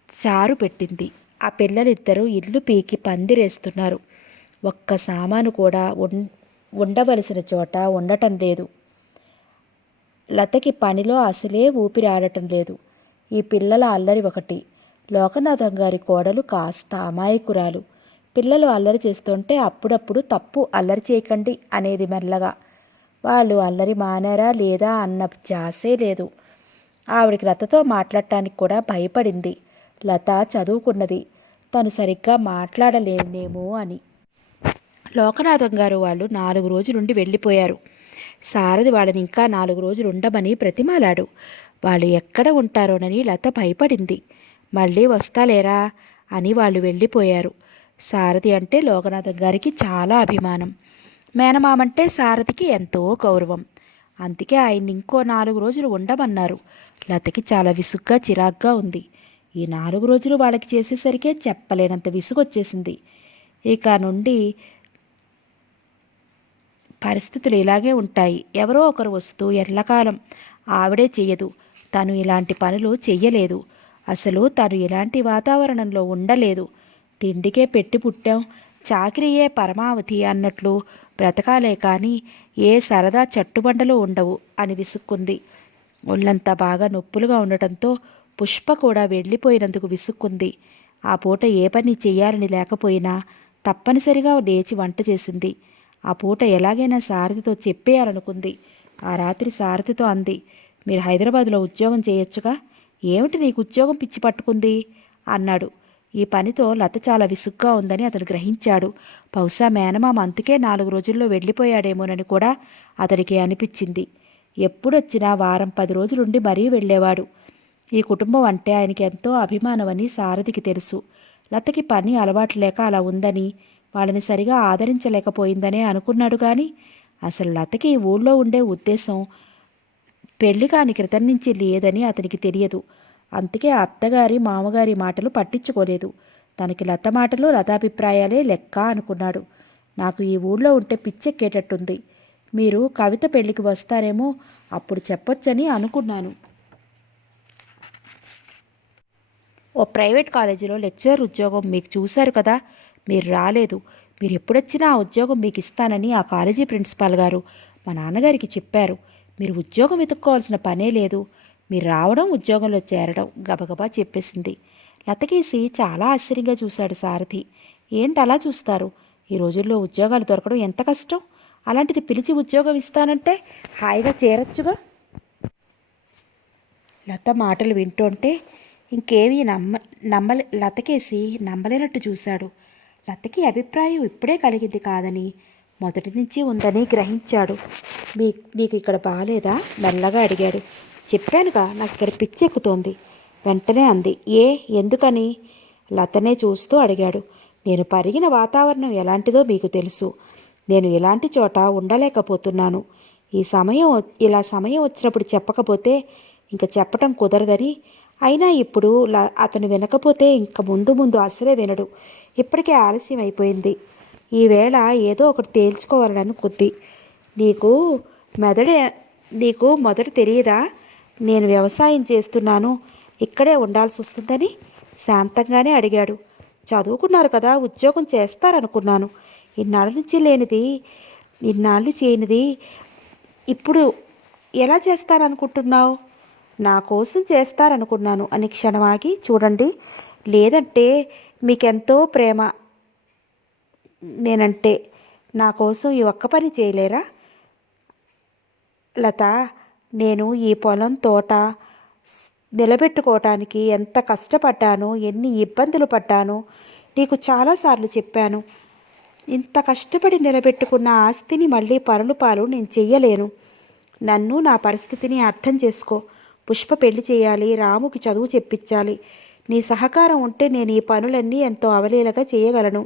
చారు పెట్టింది. ఆ పిల్లలిద్దరూ ఇల్లు పీకి పందిరేస్తున్నారు. ఒక్క సామాను కూడా ఉండవలసిన చోట ఉండటం లేదు. లతకి పనిలో అసలే ఊపిరాడటం లేదు. ఈ పిల్లల అల్లరి ఒకటి. లోకనాథం గారి కోడలు కాస్త అమాయకురాలు. పిల్లలు అల్లరి చేస్తుంటే అప్పుడప్పుడు తప్పు అల్లరి చేయకండి అనేది మెల్లగా. వాళ్ళు అల్లరి మానారా లేదా అన్న ధ్యాసే లేదు. ఆవిడికి లతతో మాట్లాడటానికి కూడా భయపడింది. లత చదువుకున్నది, తను సరిగ్గా మాట్లాడలేనేమో అని. లోకనాథం గారు వాళ్ళు 4 రోజులుండి వెళ్ళిపోయారు. సారథి వాళ్ళని ఇంకా 4 రోజులు ఉండమని ప్రతిమాలాడు. వాళ్ళు ఎక్కడ ఉంటారోనని లత భయపడింది. మళ్ళీ వస్తాలేరా అని వాళ్ళు వెళ్ళిపోయారు. సారథి అంటే లోకనాథం గారికి చాలా అభిమానం. మేనమామంటే సారథికి ఎంతో గౌరవం. అందుకే ఆయన్ని ఇంకో 4 రోజులు ఉండమన్నారు. లతకి చాలా విసుగ్గా చిరాగ్గా ఉంది. ఈ 4 రోజులు వాళ్ళకి చేసేసరికే చెప్పలేనంత విసుగొచ్చేసింది. ఇక నుండి పరిస్థితులు ఇలాగే ఉంటాయి. ఎవరో ఒకరు వస్తూ ఎల్లకాలం ఆవిడే చెయ్యదు. తను ఇలాంటి పనులు చెయ్యలేదు. అసలు తను ఇలాంటి వాతావరణంలో ఉండలేదు. తిండికే పెట్టి పుట్టాం, చాకిరియే పరమావధి అన్నట్లు బ్రతకాలే కానీ ఏ సరదా చట్టుబండలు ఉండవు అని విసుక్కుంది. ఒళ్ళంతా బాగా నొప్పులుగా ఉండటంతో పుష్ప కూడా వెళ్ళిపోయినందుకు విసుక్కుంది. ఆ పూట ఏ పని చెయ్యాలని లేకపోయినా తప్పనిసరిగా లేచి వంట చేసింది. ఆ పూట ఎలాగైనా సారథితో చెప్పేయాలనుకుంది. ఆ రాత్రి సారథితో అంది, మీరు హైదరాబాదులో ఉద్యోగం చేయొచ్చుగా, ఏమిటి నీకు ఉద్యోగం పిచ్చి పట్టుకుంది అన్నాడు. ఈ పనితో లత చాలా విసుగ్గా ఉందని అతను గ్రహించాడు. బహుశా మేనమామ అందుకే 4 రోజుల్లో వెళ్ళిపోయాడేమోనని కూడా అతనికి అనిపించింది. ఎప్పుడొచ్చినా వారం 10 రోజులుండి మరీ వెళ్ళేవాడు. ఈ కుటుంబం అంటే ఆయనకి ఎంతో అభిమానమని సారథికి తెలుసు. లతకి పని అలవాటు లేక అలా ఉందని, వాళ్ళని సరిగా ఆదరించలేకపోయిందనే అనుకున్నాడు. కానీ అసలు లతకి ఊళ్ళో ఉండే ఉద్దేశం పెళ్లి కాని క్రితం నుంచి లేదని అతనికి తెలియదు. అందుకే అత్తగారి మామగారి మాటలు పట్టించుకోలేదు. తనకి లత మాటలు లతాభిప్రాయాలే లెక్క అనుకున్నాడు. నాకు ఈ ఊళ్ళో ఉంటే పిచ్చెక్కేటట్టుంది. మీరు కవిత పెళ్లికి వస్తారేమో, అప్పుడు చెప్పొచ్చని అనుకున్నాను. ఓ ప్రైవేట్ కాలేజీలో లెక్చరర్ ఉద్యోగం మీకు చూశారు కదా, మీరు రాలేదు. మీరు ఎప్పుడొచ్చినా ఆ ఉద్యోగం మీకు ఇస్తానని ఆ కాలేజీ ప్రిన్సిపాల్ గారు మా నాన్నగారికి చెప్పారు. మీరు ఉద్యోగం వెతుక్కోవాల్సిన పనే లేదు. మీరు రావడం, ఉద్యోగంలో చేరడం గబగబా చెప్పేసింది. లతకేసి చాలా ఆశ్చర్యంగా చూశాడు సారథి. ఏంటలా చూస్తారు? ఈ రోజుల్లో ఉద్యోగాలు దొరకడం ఎంత కష్టం. అలాంటిది పిలిచి ఉద్యోగం ఇస్తానంటే హాయిగా చేరొచ్చుగా. లత మాటలు వింటుంటే ఇంకేమీ లతకేసి నమ్మలేనట్టు చూశాడు. లతకి అభిప్రాయం ఇప్పుడే కలిగింది కాదని, మొదటి నుంచి ఉందని గ్రహించాడు. నీకు ఇక్కడ బాగాలేదా మెల్లగా అడిగాడు. చెప్పానుగా, నాకు ఇక్కడ పిచ్చెక్కుతోంది వెంటనే అంది. ఎందుకని లతనే చూస్తూ అడిగాడు. నేను పెరిగిన వాతావరణం ఎలాంటిదో మీకు తెలుసు. నేను ఎలాంటి చోట ఉండలేకపోతున్నాను. ఇలా సమయం వచ్చినప్పుడు చెప్పకపోతే ఇంక చెప్పటం కుదరదని. అయినా ఇప్పుడు అతను వినకపోతే ఇంక ముందు ముందు అసలే వినడు. ఇప్పటికే ఆలస్యం అయిపోయింది. ఈవేళ ఏదో ఒకటి తేల్చుకోవాలనుకుంది. నీకు మొదట తెలియదా నేను వ్యవసాయం చేస్తున్నాను, ఇక్కడే ఉండాల్సి వస్తుందని? శాంతంగానే అడిగాడు. చదువుకున్నారు కదా, ఉద్యోగం చేస్తారనుకున్నాను. ఇన్నాళ్ళు చేయనిది ఇప్పుడు ఎలా చేస్తారనుకుంటున్నావు? నా కోసం చేస్తారనుకున్నాను అని క్షణమాగి, చూడండి, లేదంటే మీకెంతో ప్రేమ నేనంటే, నా కోసం ఈ ఒక్క పని చేయలేరా? లత, నేను ఈ పొలం తోట నిలబెట్టుకోవటానికి ఎంత కష్టపడ్డానో, ఎన్ని ఇబ్బందులు పడ్డానో నీకు చాలాసార్లు చెప్పాను. ఇంత కష్టపడి నిలబెట్టుకున్న ఆస్తిని మళ్ళీ పరులు పాలు నేను చెయ్యలేను. నన్ను, నా పరిస్థితిని అర్థం చేసుకో. పుష్ప పెళ్లి చేయాలి, రాముకి చదువు చెప్పించాలి. నీ సహకారం ఉంటే నేను ఈ పనులన్నీ ఎంతో అవలీలగా చేయగలను.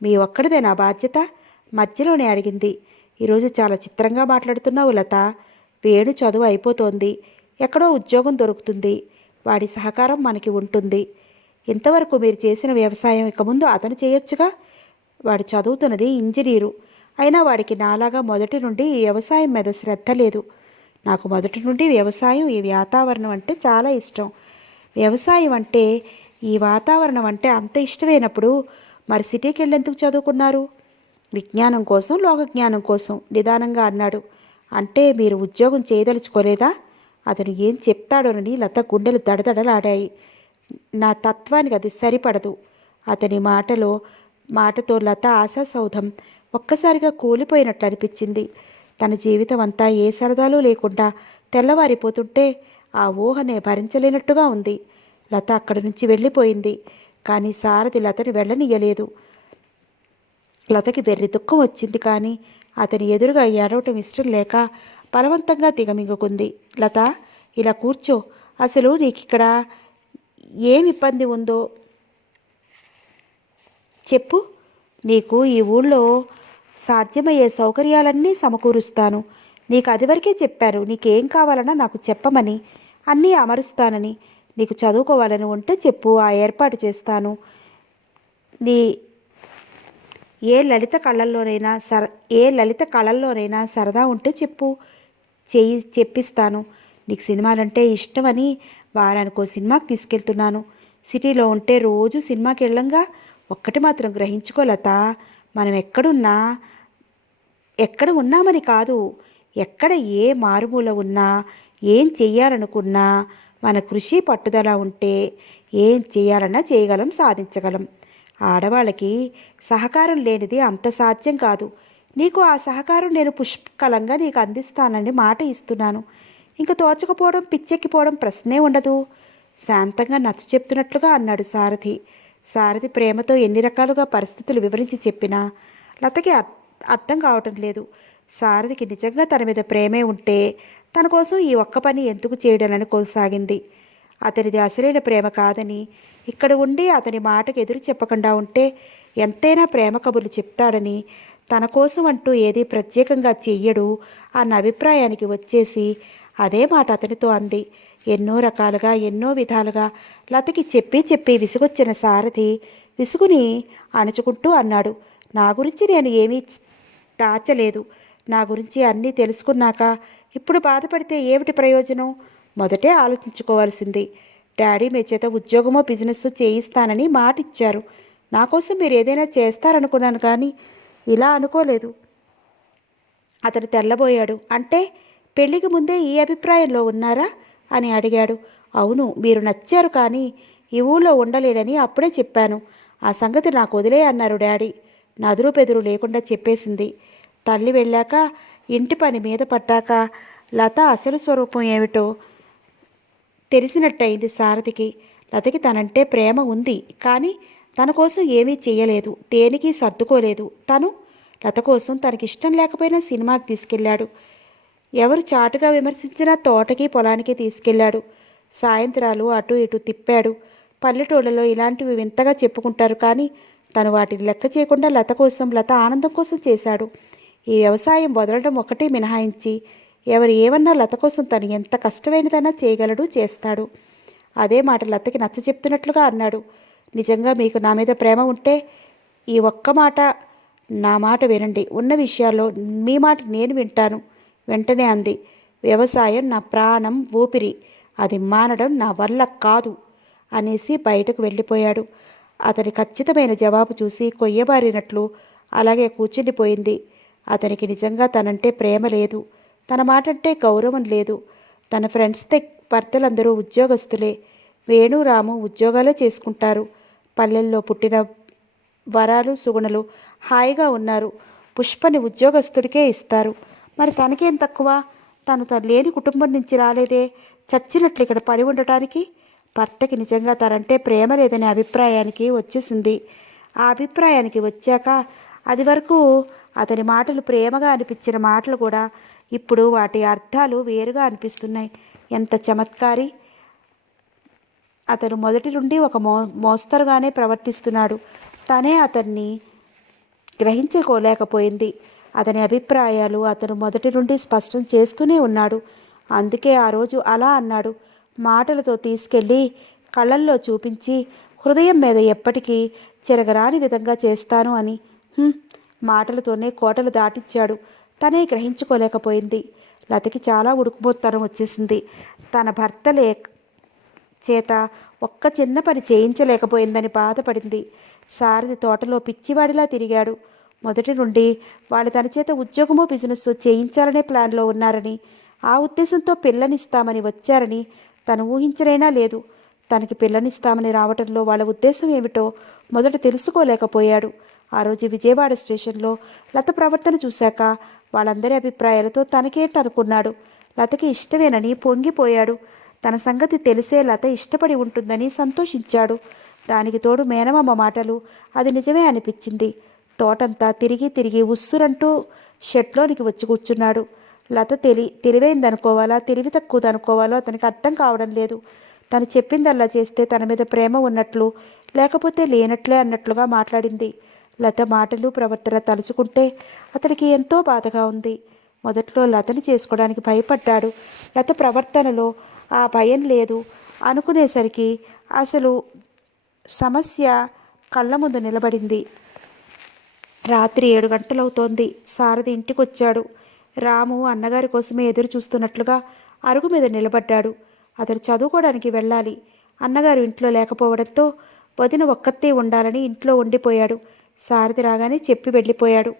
మీ ఒక్కడిదే నా బాధ్యత? మధ్యలోనే అడిగింది. ఈరోజు చాలా చిత్రంగా మాట్లాడుతున్నావు లత. వేణు చదువు అయిపోతోంది, ఎక్కడో ఉద్యోగం దొరుకుతుంది, వాడి సహకారం మనకి ఉంటుంది. ఇంతవరకు మీరు చేసిన వ్యవసాయం ఇక ముందు అతను చేయొచ్చుగా. వాడు చదువుతున్నది ఇంజనీరు, అయినా వాడికి నాలాగా మొదటి నుండి ఈ వ్యవసాయం మీద శ్రద్ధ లేదు. నాకు మొదటి నుండి వ్యవసాయం, ఈ వాతావరణం అంటే చాలా ఇష్టం. వ్యవసాయం అంటే, ఈ వాతావరణం అంటే అంత ఇష్టమైనప్పుడు మరి సిటీకి వెళ్ళేందుకు చదువుకున్నారు? విజ్ఞానం కోసం, లోకజ్ఞానం కోసం నిదానంగా అన్నాడు. అంటే మీరు ఉద్యోగం చేయదలుచుకోలేదా? అతను ఏం చెప్తాడోనని లత గుండెలు దడదడలాడాయి. నా తత్వానికి అది సరిపడదు. అతని మాటతో లత ఆశాసౌధం ఒక్కసారిగా కూలిపోయినట్లు అనిపించింది. తన జీవితం అంతా ఏ సరదాలు లేకుండా తెల్లవారిపోతుంటే ఆ ఊహనే భరించలేనట్టుగా ఉంది. లత అక్కడి నుంచి వెళ్ళిపోయింది. కానీ సారథి లతని వెళ్ళనీయలేదు. లతకి వెర్రి దుఃఖం వచ్చింది, కానీ అతని ఎదురుగా ఏడవటం ఇష్టం లేక బలవంతంగా దిగమింగుకుంది. లత, ఇలా కూర్చో. అసలు నీకిక్కడ ఏం ఇబ్బంది ఉందో చెప్పు. నీకు ఈ ఊళ్ళో సాధ్యమయ్యే సౌకర్యాలన్నీ సమకూరుస్తాను. నీకు అదివరకే చెప్పాను, నీకేం కావాలన్నా నాకు చెప్పమని, అన్నీ అమరుస్తానని. నీకు చదువుకోవాలని ఉంటే చెప్పు, ఆ ఏర్పాటు చేస్తాను. నీ ఏ లలిత కళల్లోనైనా సరదా ఉంటే చెప్పు, చెప్పిస్తాను. నీకు సినిమాలంటే ఇష్టమని వారానికో సినిమాకి తీసుకెళ్తున్నాను. సిటీలో ఉంటే రోజు సినిమాకి వెళ్ళంగా. ఒక్కటి మాత్రం గ్రహించుకో లత, మనం ఎక్కడ ఉన్నామని కాదు, ఎక్కడ ఏ మారుమూల ఉన్నా, ఏం చెయ్యాలనుకున్నా, మన కృషి పట్టుదల ఉంటే ఏం చేయాలన్నా చేయగలం, సాధించగలం. ఆడవాళ్ళకి సహకారం లేనిది అంత సాధ్యం కాదు. నీకు ఆ సహకారం నేను పుష్కలంగా నీకు అందిస్తానని మాట ఇస్తున్నాను. ఇంక తోచకపోవడం, పిచ్చెక్కిపోవడం ప్రశ్నే ఉండదు. శాంతంగా నచ్చ చెప్తున్నట్లుగా అన్నాడు సారథి. సారథి ప్రేమతో ఎన్ని రకాలుగా పరిస్థితులు వివరించి చెప్పినా లతకి అర్థం కావటం లేదు. సారథికి నిజంగా తన మీద ప్రేమే ఉంటే తన కోసం ఈ ఒక్క పని ఎందుకు చేయడానని కొనసాగింది. అతనిది అసలైన ప్రేమ కాదని, ఇక్కడ ఉండి అతని మాటకు ఎదురు చెప్పకుండా ఉంటే ఎంతైనా ప్రేమ కబుర్లు చెప్తాడని, తన కోసం అంటూ ఏదీ ప్రత్యేకంగా చెయ్యడు అన్న అభిప్రాయానికి వచ్చేసి అదే మాట అతనితో అంది. ఎన్నో రకాలుగా, ఎన్నో విధాలుగా లతకి చెప్పి విసుగొచ్చిన సారథి విసుగుని అణుచుకుంటూ అన్నాడు, నా గురించి నేను ఏమీ దాచలేదు. నా గురించి అన్నీ తెలుసుకున్నాక ఇప్పుడు బాధపడితే ఏమిటి ప్రయోజనం? మొదటే ఆలోచించుకోవాల్సింది. డాడీ మీ చేత ఉద్యోగమో బిజినెస్ చేయిస్తానని మాట ఇచ్చారు. నా కోసం మీరు ఏదైనా చేస్తారనుకున్నాను, కానీ ఇలా అనుకోలేదు. అతను తెల్లబోయాడు. అంటే పెళ్లికి ముందే ఈ అభిప్రాయంలో ఉన్నారా అని అడిగాడు. అవును, మీరు నచ్చారు, కానీ ఈ ఊళ్ళో ఉండలేడని అప్పుడే చెప్పాను. ఆ సంగతి నాకు వదిలే అన్నారు డాడీ. నదురు బెదురు లేకుండా చెప్పేసింది. తల్లి వెళ్ళాక, ఇంటి పని మీద పడ్డాక లత అసలు స్వరూపం ఏమిటో తెలిసినట్టయింది సారథికి. లతకి తనంటే ప్రేమ ఉంది, కానీ తన కోసం ఏమీ చెయ్యలేదు, దేనికి సర్దుకోలేదు. తను లత కోసం తనకిష్టం లేకపోయినా సినిమాకి తీసుకెళ్ళాడు. ఎవరు చాటుగా విమర్శించినా తోటకి పొలానికి తీసుకెళ్ళాడు. సాయంత్రాలు అటు ఇటు తిప్పాడు. పల్లెటూళ్ళలో ఇలాంటివి వింతగా చెప్పుకుంటారు, కానీ తను వాటిని లెక్క చేయకుండా లత కోసం, లత ఆనందం కోసం చేశాడు. ఈ వ్యవసాయం వదలడం ఒకటే మినహాయించి ఎవరు ఏమన్నా లత కోసం తను ఎంత కష్టమైనదన్నా చేయగలడు, చేస్తాడు. అదే మాట లతకి నచ్చ చెప్తున్నట్లుగా అన్నాడు. నిజంగా మీకు నా మీద ప్రేమ ఉంటే ఈ ఒక్క మాట, నా మాట వినండి. ఉన్న విషయాల్లో మీ మాట నేను వింటాను. వెంటనే అంది. వ్యవసాయం నా ప్రాణం, ఊపిరి. అది మానడం నా వల్ల కాదు అనేసి బయటకు వెళ్ళిపోయాడు. అతని ఖచ్చితమైన జవాబు చూసి కొయ్యబారినట్లు అలాగే కూర్చుండిపోయింది. అతనికి నిజంగా తనంటే ప్రేమ లేదు, తన మాటంటే గౌరవం లేదు. తన ఫ్రెండ్స్ భర్తలందరూ ఉద్యోగస్తులే. వేణు, రాము ఉద్యోగాలే చేసుకుంటారు. పల్లెల్లో పుట్టిన వరాలు, సుగుణలు హాయిగా ఉన్నారు. పుష్పని ఉద్యోగస్తుడికే ఇస్తారు. మరి తనకేం తక్కువ? తను లేని కుటుంబం నుంచి రాలేదే, చచ్చినట్లు ఇక్కడ పడి ఉండటానికి. భర్తకి నిజంగా తనంటే ప్రేమ లేదనే అభిప్రాయానికి వచ్చేసింది. ఆ అభిప్రాయానికి వచ్చాక అది వరకు అతని మాటలు ప్రేమగా అనిపించిన మాటలు కూడా ఇప్పుడు వాటి అర్థాలు వేరుగా అనిపిస్తున్నాయి. ఎంత చమత్కారి! అతను మొదటి నుండి ఒక మోస్తరుగానే ప్రవర్తిస్తున్నాడు. తనే అతన్ని గ్రహించుకోలేకపోయింది. అతని అభిప్రాయాలు అతను మొదటి నుండి స్పష్టం చేస్తూనే ఉన్నాడు. అందుకే ఆ రోజు అలా అన్నాడు. మాటలతో తీసుకెళ్ళి కళ్ళల్లో చూపించి హృదయం మీద ఎప్పటికీ చెరగరాని విధంగా చేస్తాను అని. మాటలతోనే కోటలు దాటిచ్చాడు. తనే గ్రహించుకోలేకపోయింది. లతకి చాలా ఉడుకుబోత్తనం వచ్చేసింది. తన భర్త చేత ఒక్క చిన్న పని చేయించలేకపోయిందని బాధపడింది. సారథి తోటలో పిచ్చివాడిలా తిరిగాడు. మొదటి నుండి వాళ్ళు తన చేత ఉద్యోగమో బిజినెస్ చేయించాలనే ప్లాన్లో ఉన్నారని, ఆ ఉద్దేశంతో పిల్లనిస్తామని వచ్చారని తను ఊహించనైనా లేదు. తనకి పిల్లనిస్తామని రావటంలో వాళ్ళ ఉద్దేశం ఏమిటో మొదట తెలుసుకోలేకపోయాడు. ఆ రోజు విజయవాడ స్టేషన్లో లత ప్రవర్తన చూశాక వాళ్ళందరి అభిప్రాయాలతో తనకేంటనుకున్నాడు. లతకి ఇష్టమేనని పొంగిపోయాడు. తన సంగతి తెలిసే లత ఇష్టపడి ఉంటుందని సంతోషించాడు. దానికి తోడు మేనమామ మాటలు అది నిజమే అనిపించింది. తోటంతా తిరిగి తిరిగి ఉస్సురంటూ షెడ్లోనికి వచ్చి కూర్చున్నాడు. లత తెలివైందనుకోవాలా తెలివి తక్కువదనుకోవాలో అతనికి అర్థం కావడం లేదు. తను చెప్పిందల్లా చేస్తే తన మీద ప్రేమ ఉన్నట్లు లేకపోతే లేనట్లే అన్నట్లుగా మాట్లాడింది. లత మాటలు ప్రవర్తన తలుచుకుంటే అతనికి ఎంతో బాధగా ఉంది. మొదట్లో లతని చేసుకోవడానికి భయపడ్డాడు. లత ప్రవర్తనలో ఆ భయం లేదు అనుకునేసరికి అసలు సమస్య కళ్ళ ముందు నిలబడింది. రాత్రి 7 గంటలవుతోంది. సారథి ఇంటికొచ్చాడు. రాము అన్నగారి కోసమే ఎదురు చూస్తున్నట్లుగా అరుగు మీద నిలబడ్డాడు. అతను చదువుకోవడానికి వెళ్ళాలి. అన్నగారు ఇంట్లో లేకపోవడంతో వదిన ఒక్కతే ఉండాలని ఇంట్లో ఉండిపోయాడు. సారథి రాగానే చెప్పి వెళ్ళిపోయాడు.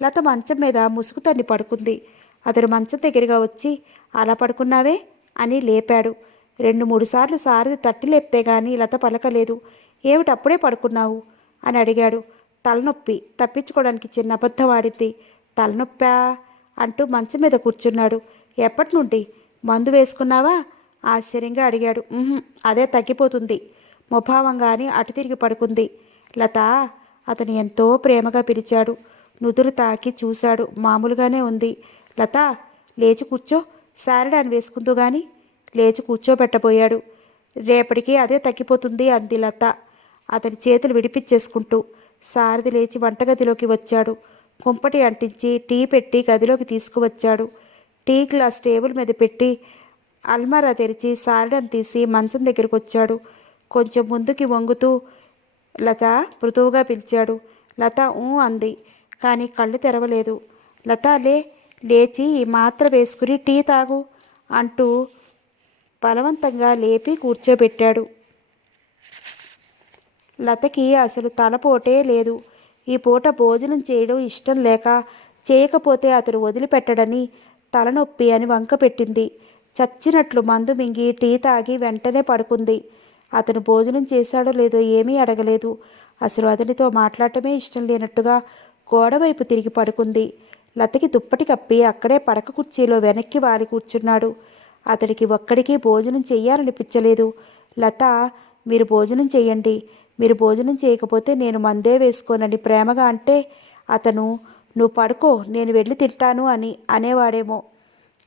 లత మంచం మీద ముసుగు తన్ని పడుకుంది. అతడు మంచం దగ్గరగా వచ్చి అలా పడుకున్నావే అని లేపాడు. 2-3 సార్లు సారథి తట్టి లేపితే గాని లత పలకలేదు. ఏమిటప్పుడే పడుకున్నావు అని అడిగాడు. తలనొప్పి తప్పించుకోవడానికి చిన్న అబద్ధం ఆడింది. తలనొప్పా అంటూ మంచం మీద కూర్చున్నాడు. ఎప్పటి నుండి? మందు వేసుకున్నావా ఆశ్చర్యంగా అడిగాడు. అదే తగ్గిపోతుంది ముభావంగాని అటు తిరిగి పడుకుంది. లత అతను ఎంతో ప్రేమగా పిలిచాడు. నుదురు తాకి చూశాడు. మామూలుగానే ఉంది. లత లేచి కూర్చో, శారడాన్ని వేసుకుంటూ గాని లేచి కూర్చోబెట్టబోయాడు. రేపటికి అదే తగ్గిపోతుంది అంది లత అతని చేతులు విడిపించేసుకుంటూ. సారథి లేచి వంటగదిలోకి వచ్చాడు. కుంపటి అంటించి టీ పెట్టి గదిలోకి తీసుకువచ్చాడు. టీ గ్లాస్ టేబుల్ మీద పెట్టి అల్మారా తెరిచి సారడాన్ని తీసి మంచం దగ్గరకు వచ్చాడు. కొంచెం ముందుకి వంగుతూ లత మృదువుగా పిలిచాడు. లత అంది, కానీ కళ్ళు తెరవలేదు. లత లేచి ఈ మాత్ర వేసుకుని టీ తాగు అంటూ బలవంతంగా లేపి కూర్చోబెట్టాడు. లతకి అసలు తలపోటే లేదు. ఈ పూట భోజనం చేయడం ఇష్టం లేక చేయకపోతే అతను వదిలిపెట్టడని తలనొప్పి అని వంక పెట్టింది. చచ్చినట్లు మందు మింగి టీ తాగి వెంటనే పడుకుంది. అతను భోజనం చేశాడో లేదో ఏమీ అడగలేదు. అసలు అతనితో మాట్లాడటమే ఇష్టం లేనట్టుగా గోడవైపు తిరిగి పడుకుంది. లతకి దుప్పటి కప్పి అక్కడే పడక కుర్చీలో వెనక్కి వాలి కూర్చున్నాడు. అతడికి ఒక్కడికి భోజనం చెయ్యాలనిపించలేదు. లత, మీరు భోజనం చెయ్యండి, మీరు భోజనం చేయకపోతే నేను మందే వేసుకోనని ప్రేమగా అంటే అతను నువ్వు పడుకో నేను వెళ్ళి తింటాను అని అనేవాడేమో.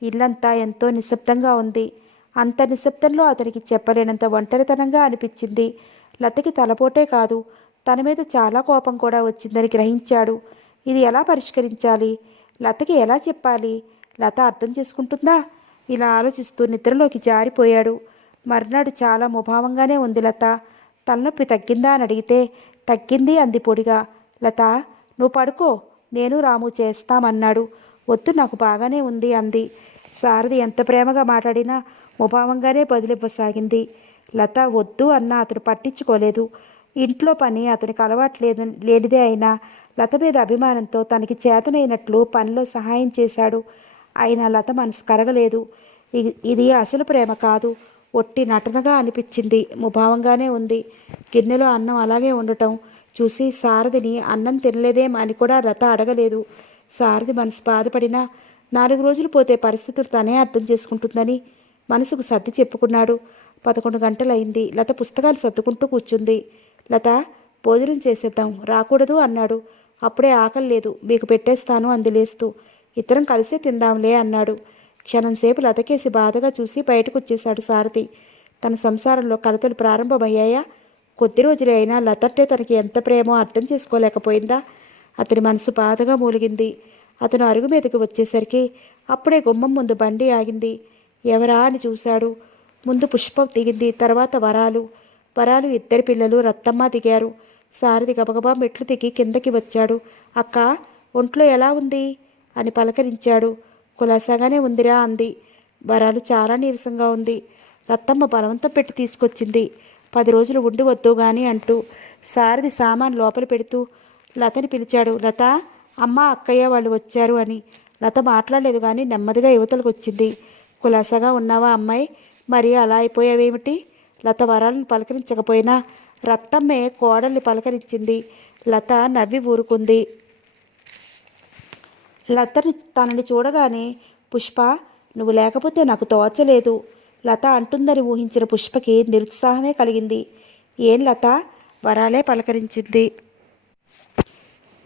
ఇల్లంతా ఎంతో నిశ్శబ్దంగా ఉంది. అంత నిశ్శబ్దంలో అతనికి చెప్పలేనంత ఒంటరితనంగా అనిపించింది. లతకి తలపోటే కాదు, తన మీద చాలా కోపం కూడా వచ్చిందని గ్రహించాడు. ఇది ఎలా పరిష్కరించాలి? లతకి ఎలా చెప్పాలి? లత అర్థం చేసుకుంటుందా? ఇలా ఆలోచిస్తూ నిద్రలోకి జారిపోయాడు. మర్నాడు చాలా ముభావంగానే ఉంది లత. తలనొప్పి తగ్గిందా అని అడిగితే తగ్గింది అంది పొడిగా. లత, నువ్వు పడుకో, నేను రాము చేస్తామన్నాడు. వద్దు, నాకు బాగానే ఉంది అంది. సారథి ఎంత ప్రేమగా మాట్లాడినా ముభావంగానే బదులివ్వసాగింది. లత వద్దు అన్నా అతను పట్టించుకోలేదు. ఇంట్లో పని అతనికి లేనిదే అయినా లత మీద అభిమానంతో తనకి చేతనైనట్లు పనిలో సహాయం చేశాడు. అయినా లత మనసు కరగలేదు. ఇది అసలు ప్రేమ కాదు, ఒట్టి నటనగా అనిపించింది. ముభావంగానే ఉంది. గిన్నెలో అన్నం అలాగే ఉండటం చూసి సారథిని అన్నం తినలేదేం అని కూడా లత అడగలేదు. సారథి మనసు బాధపడినా 4 రోజులు పోతే పరిస్థితులు తనే అర్థం చేసుకుంటుందని మనసుకు సర్ది చెప్పుకున్నాడు. 11 గంటలైంది. లత పుస్తకాలు సర్దుకుంటూ కూర్చుంది. లత, భోజనం చేసేద్దాం రాకూడదు అన్నాడు. అప్పుడే ఆకలి లేదు, మీకు పెట్టేస్తాను అంది లేస్తూ. ఇద్దరం కలిసే తిందాంలే అన్నాడు. క్షణంసేపు లతకేసి బాధగా చూసి బయటకు వచ్చేశాడు సారథి. తన సంసారంలో కలతలు ప్రారంభమయ్యాయా? కొద్ది రోజులే అయినా లతంటే తనకి ఎంత ప్రేమో అర్థం చేసుకోలేకపోయిందా? అతని మనసు బాధగా మూలిగింది. అతను అరుగు మీదకి వచ్చేసరికి అప్పుడే గుమ్మం ముందు బండి ఆగింది. ఎవరా అని చూశాడు. ముందు పుష్ప దిగింది, తర్వాత వరాలు. వరాలు ఇద్దరి పిల్లలు రత్తమ్మ దిగారు. సారథి గబగబా మెట్లు దిగి కిందకి వచ్చాడు. అక్క, ఒంట్లో ఎలా ఉంది అని పలకరించాడు. కులాసాగానే ఉందిరా అంది. వరాలు చాలా నీరసంగా ఉంది. రత్తమ్మ బలవంతం పెట్టి తీసుకొచ్చింది. 10 రోజులు ఉండి వద్దు గాని అంటూ సారథి సామాన్ లోపల పెడుతూ లతని పిలిచాడు. లత, అమ్మ అక్కయ్య వాళ్ళు వచ్చారు అని. లత మాట్లాడలేదు కానీ నెమ్మదిగా యువతలకు వచ్చింది. కులాసాగా ఉన్నావా అమ్మాయి? మరి అలా అయిపోయావేమిటి? లత వరాలను పలకరించకపోయినా రత్తమ్మే కోడల్ని పలకరించింది. లత నవ్వి ఊరుకుంది. తనని చూడగానే పుష్ప, నువ్వు లేకపోతే నాకు తోచలేదు లత అంటుందని ఊహించిన పుష్పకి నిరుత్సాహమే కలిగింది. ఏం లత? వరాలే పలకరించింది.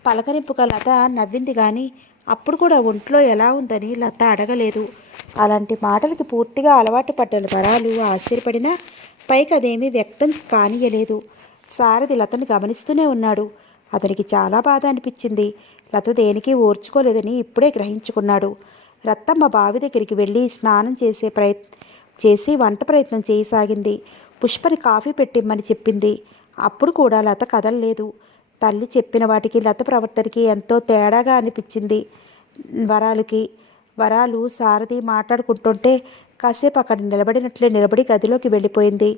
పలకరింపుగా లత నవ్వింది కానీ అప్పుడు కూడా ఒంట్లో ఎలా ఉందని లత అడగలేదు. అలాంటి మాటలకి పూర్తిగా అలవాటు పడ్డ వరాలు ఆశ్చర్యపడినా పైకి అదేమీ వ్యక్తం కానియలేదు. సారథి లతని గమనిస్తూనే ఉన్నాడు. అతనికి చాలా బాధ అనిపించింది. లత దేనికి ఓర్చుకోలేదని ఇప్పుడే గ్రహించుకున్నాడు. రత్తమ్మ బావి దగ్గరికి వెళ్ళి స్నానం చేసి వంట ప్రయత్నం చేయసాగింది. పుష్పని కాఫీ పెట్టిమ్మని చెప్పింది. అప్పుడు కూడా లత కదలలేదు. తల్లి చెప్పిన వాటికి లత ప్రవర్తనకి ఎంతో తేడాగా అనిపించింది వరాలుకి. వరాలు సారథి మాట్లాడుకుంటుంటే కాసేపు అక్కడ నిలబడి గదిలోకి వెళ్ళిపోయింది.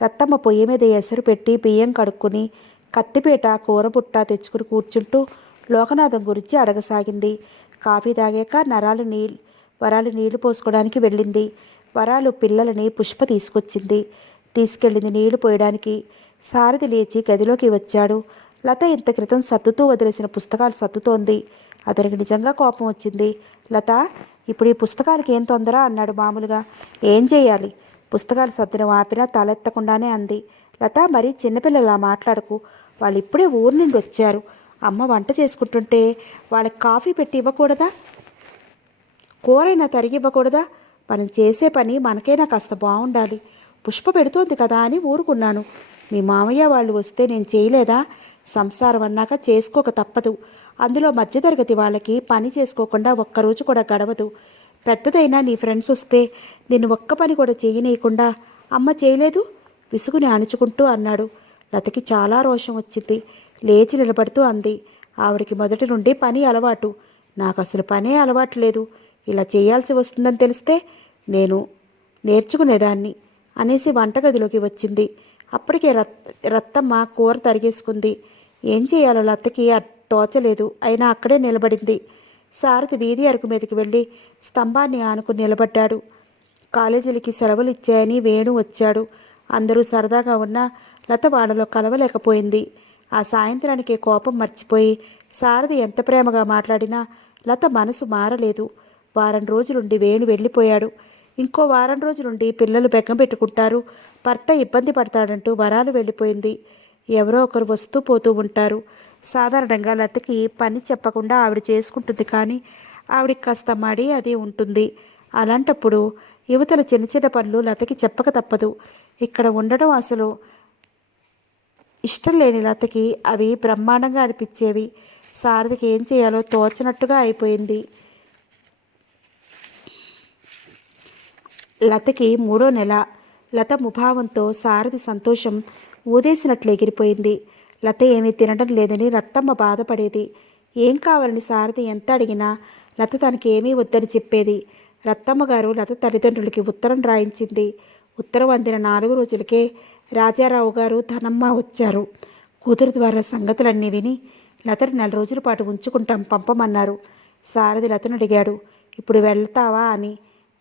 రత్తమ్మ పొయ్యి మీద ఎసరు పెట్టి బియ్యం కడుక్కుని కత్తిపీట కూరబుట్ట తెచ్చుకుని కూర్చుంటూ లోకనాథం గురించి అడగసాగింది. కాఫీ తాగాక వరాలు నీళ్లు పోసుకోవడానికి వెళ్ళింది. వరాలు పిల్లలని పుష్ప తీసుకెళ్ళింది నీళ్లు పోయడానికి. సారథి లేచి గదిలోకి వచ్చాడు. లత ఇంత క్రితం సర్దుతూ వదిలేసిన పుస్తకాలు సర్దుతోంది. అతనికి నిజంగా కోపం వచ్చింది. లత, ఇప్పుడు ఈ పుస్తకాలకి ఏం తొందర అన్నాడు మామూలుగా. ఏం చేయాలి? పుస్తకాలు సర్దడం ఆపినా తలెత్తకుండానే అంది. లత, మరీ చిన్నపిల్లలా మాట్లాడకు. వాళ్ళు ఇప్పుడే ఊరు నుండి వచ్చారు. అమ్మ వంట చేసుకుంటుంటే వాళ్ళకి కాఫీ పెట్టి ఇవ్వకూడదా? కూరైనా తరిగి ఇవ్వకూడదా? మనం చేసే పని మనకైనా కాస్త బాగుండాలి. పుష్ప పెడుతోంది కదా అని ఊరుకున్నాను. మీ మామయ్య వాళ్ళు వస్తే నేను చేయలేదా? సంసారం అన్నాక చేసుకోక తప్పదు. అందులో మధ్యతరగతి వాళ్ళకి పని చేసుకోకుండా ఒక్కరోజు కూడా గడవదు. పెద్దదైనా నీ ఫ్రెండ్స్ వస్తే నిన్ను ఒక్క పని కూడా చేయనీయకుండా అమ్మ చేయలేదు విసుగుని అణుచుకుంటూ అన్నాడు. లతకి చాలా రోషం వచ్చింది. లేచి నిలబడుతూ అంది. ఆవిడికి మొదటి నుండి పని అలవాటు. నాకు అసలు పనే అలవాటు లేదు. ఇలా చేయాల్సి వస్తుందని తెలిస్తే నేను నేర్చుకునేదాన్ని అనేసి వంటగదిలోకి వచ్చింది. అప్పటికే రత్తమ్మ కూర తరిగేసుకుంది. ఏం చేయాలో లతకి తోచలేదు. అయినా అక్కడే నిలబడింది. సారథి వీధి అరుగు మీదకి వెళ్ళి స్తంభాన్ని ఆనుకుని నిలబడ్డాడు. కాలేజీలకి సెలవులు ఇచ్చాయని వేణు వచ్చాడు. అందరూ సరదాగా ఉన్నా లత వాళ్ళలో కలవలేకపోయింది. ఆ సాయంత్రానికే కోపం మర్చిపోయి సారథి ఎంత ప్రేమగా మాట్లాడినా లత మనసు మారలేదు. వారం రోజులుండి వేణు వెళ్ళిపోయాడు. ఇంకో వారం రోజులుండి పిల్లలు బెగ్గం పెట్టుకుంటారు, భర్త ఇబ్బంది పడతాడంటూ వరాలు వెళ్ళిపోయింది. ఎవరో ఒకరు వస్తూ పోతూ ఉంటారు. సాధారణంగా లతకి పని చెప్పకుండా ఆవిడ చేసుకుంటుంది. కానీ ఆవిడకి కాస్త మడి అది ఉంటుంది. అలాంటప్పుడు యువతల చిన్న చిన్న పనులు లతకి చెప్పక తప్పదు. ఇక్కడ ఉండడం అసలు ఇష్టం లేని లతకి అవి బ్రహ్మాండంగా అనిపించేవి. సారథికి ఏం చేయాలో తోచనట్టుగా అయిపోయింది. లతకి 3వ నెల. లత ముభావంతో సారథి సంతోషం ఊదేసినట్లు ఎగిరిపోయింది. లత ఏమీ తినడం లేదని రత్తమ్మ బాధపడేది. ఏం కావాలని సారథి ఎంత అడిగినా లత తనకి ఏమీ వద్దని చెప్పేది. రత్తమ్మ గారు లత తల్లిదండ్రులకి ఉత్తరం రాయించింది. ఉత్తరం అందిన 4 రోజులకే రాజారావు గారు ధనమ్మ వచ్చారు. కూతురు ద్వారా సంగతులన్నీ విని లతని 4 రోజుల పాటు ఉంచుకుంటాం, పంపమన్నారు. సారథి లతను అడిగాడు, ఇప్పుడు వెళ్తావా అని.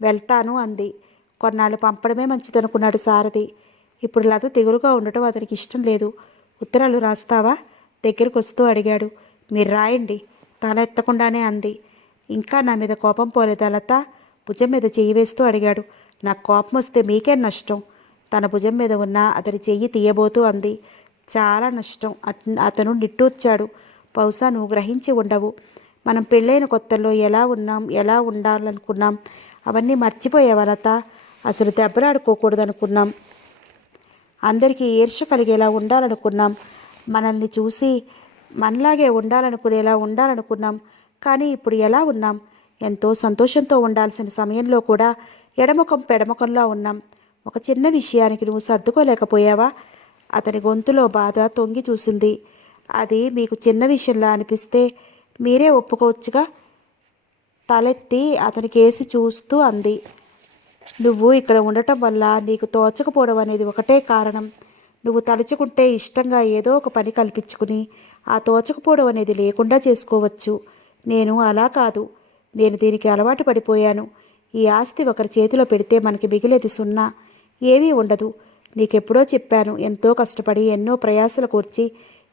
వెళ్తాను అంది. కొన్నాళ్ళు పంపడమే మంచిదనుకున్నాడు సారథి. ఇప్పుడు లత దిగులుగా ఉండటం అతనికి ఇష్టం లేదు. ఉత్తరాలు రాస్తావా? దగ్గరకు వస్తూ అడిగాడు. మీరు రాయండి, తల ఎత్తకుండానే అంది. ఇంకా నా మీద కోపం పోలేదా లత? భుజం మీద చెయ్యి వేస్తూ అడిగాడు. నాకు కోపం వస్తే మీకేం నష్టం? తన భుజం మీద ఉన్న అతని చెయ్యి తీయబోతూ అంది. చాలా నష్టం. అతను నిట్టూర్చాడు. బహుశా నువ్వు గ్రహించి ఉండవు. మనం పెళ్ళైన కొత్తల్లో ఎలా ఉన్నాం, ఎలా ఉండాలనుకున్నాం, అవన్నీ మర్చిపోయావా లత? అసలు దెబ్బలాడుకోకూడదనుకున్నాం. అందరికీ ఈర్ష్య కలిగేలా ఉండాలనుకున్నాం. మనల్ని చూసి మనలాగే ఉండాలనుకునేలా ఉండాలనుకున్నాం. కానీ ఇప్పుడు ఎలా ఉన్నాం? ఎంతో సంతోషంతో ఉండాల్సిన సమయంలో కూడా ఎడముఖం పెడముఖంలా ఉన్నాం. ఒక చిన్న విషయానికి నువ్వు సర్దుకోలేకపోయావా? అతని గొంతులో బాధ తొంగి చూసింది. అది మీకు చిన్న విషయంలా అనిపిస్తే మీరే ఒప్పుకోవచ్చుగా. తలెత్తి అతని కేసి చూస్తూ అంది. నువ్వు ఇక్కడ ఉండటం వల్ల నీకు తోచకపోవడం అనేది ఒకటే కారణం. నువ్వు తలుచుకుంటే ఇష్టంగా ఏదో ఒక పని కల్పించుకుని ఆ తోచకపోవడం అనేది లేకుండా చేసుకోవచ్చు. నేను అలా కాదు. నేను దీనికి అలవాటు పడిపోయాను. ఈ ఆస్తి ఒకరి చేతిలో పెడితే మనకి మిగిలేది సున్నా, ఏమీ ఉండదు. నీకెప్పుడో చెప్పాను, ఎంతో కష్టపడి ఎన్నో ప్రయాసలు కూర్చి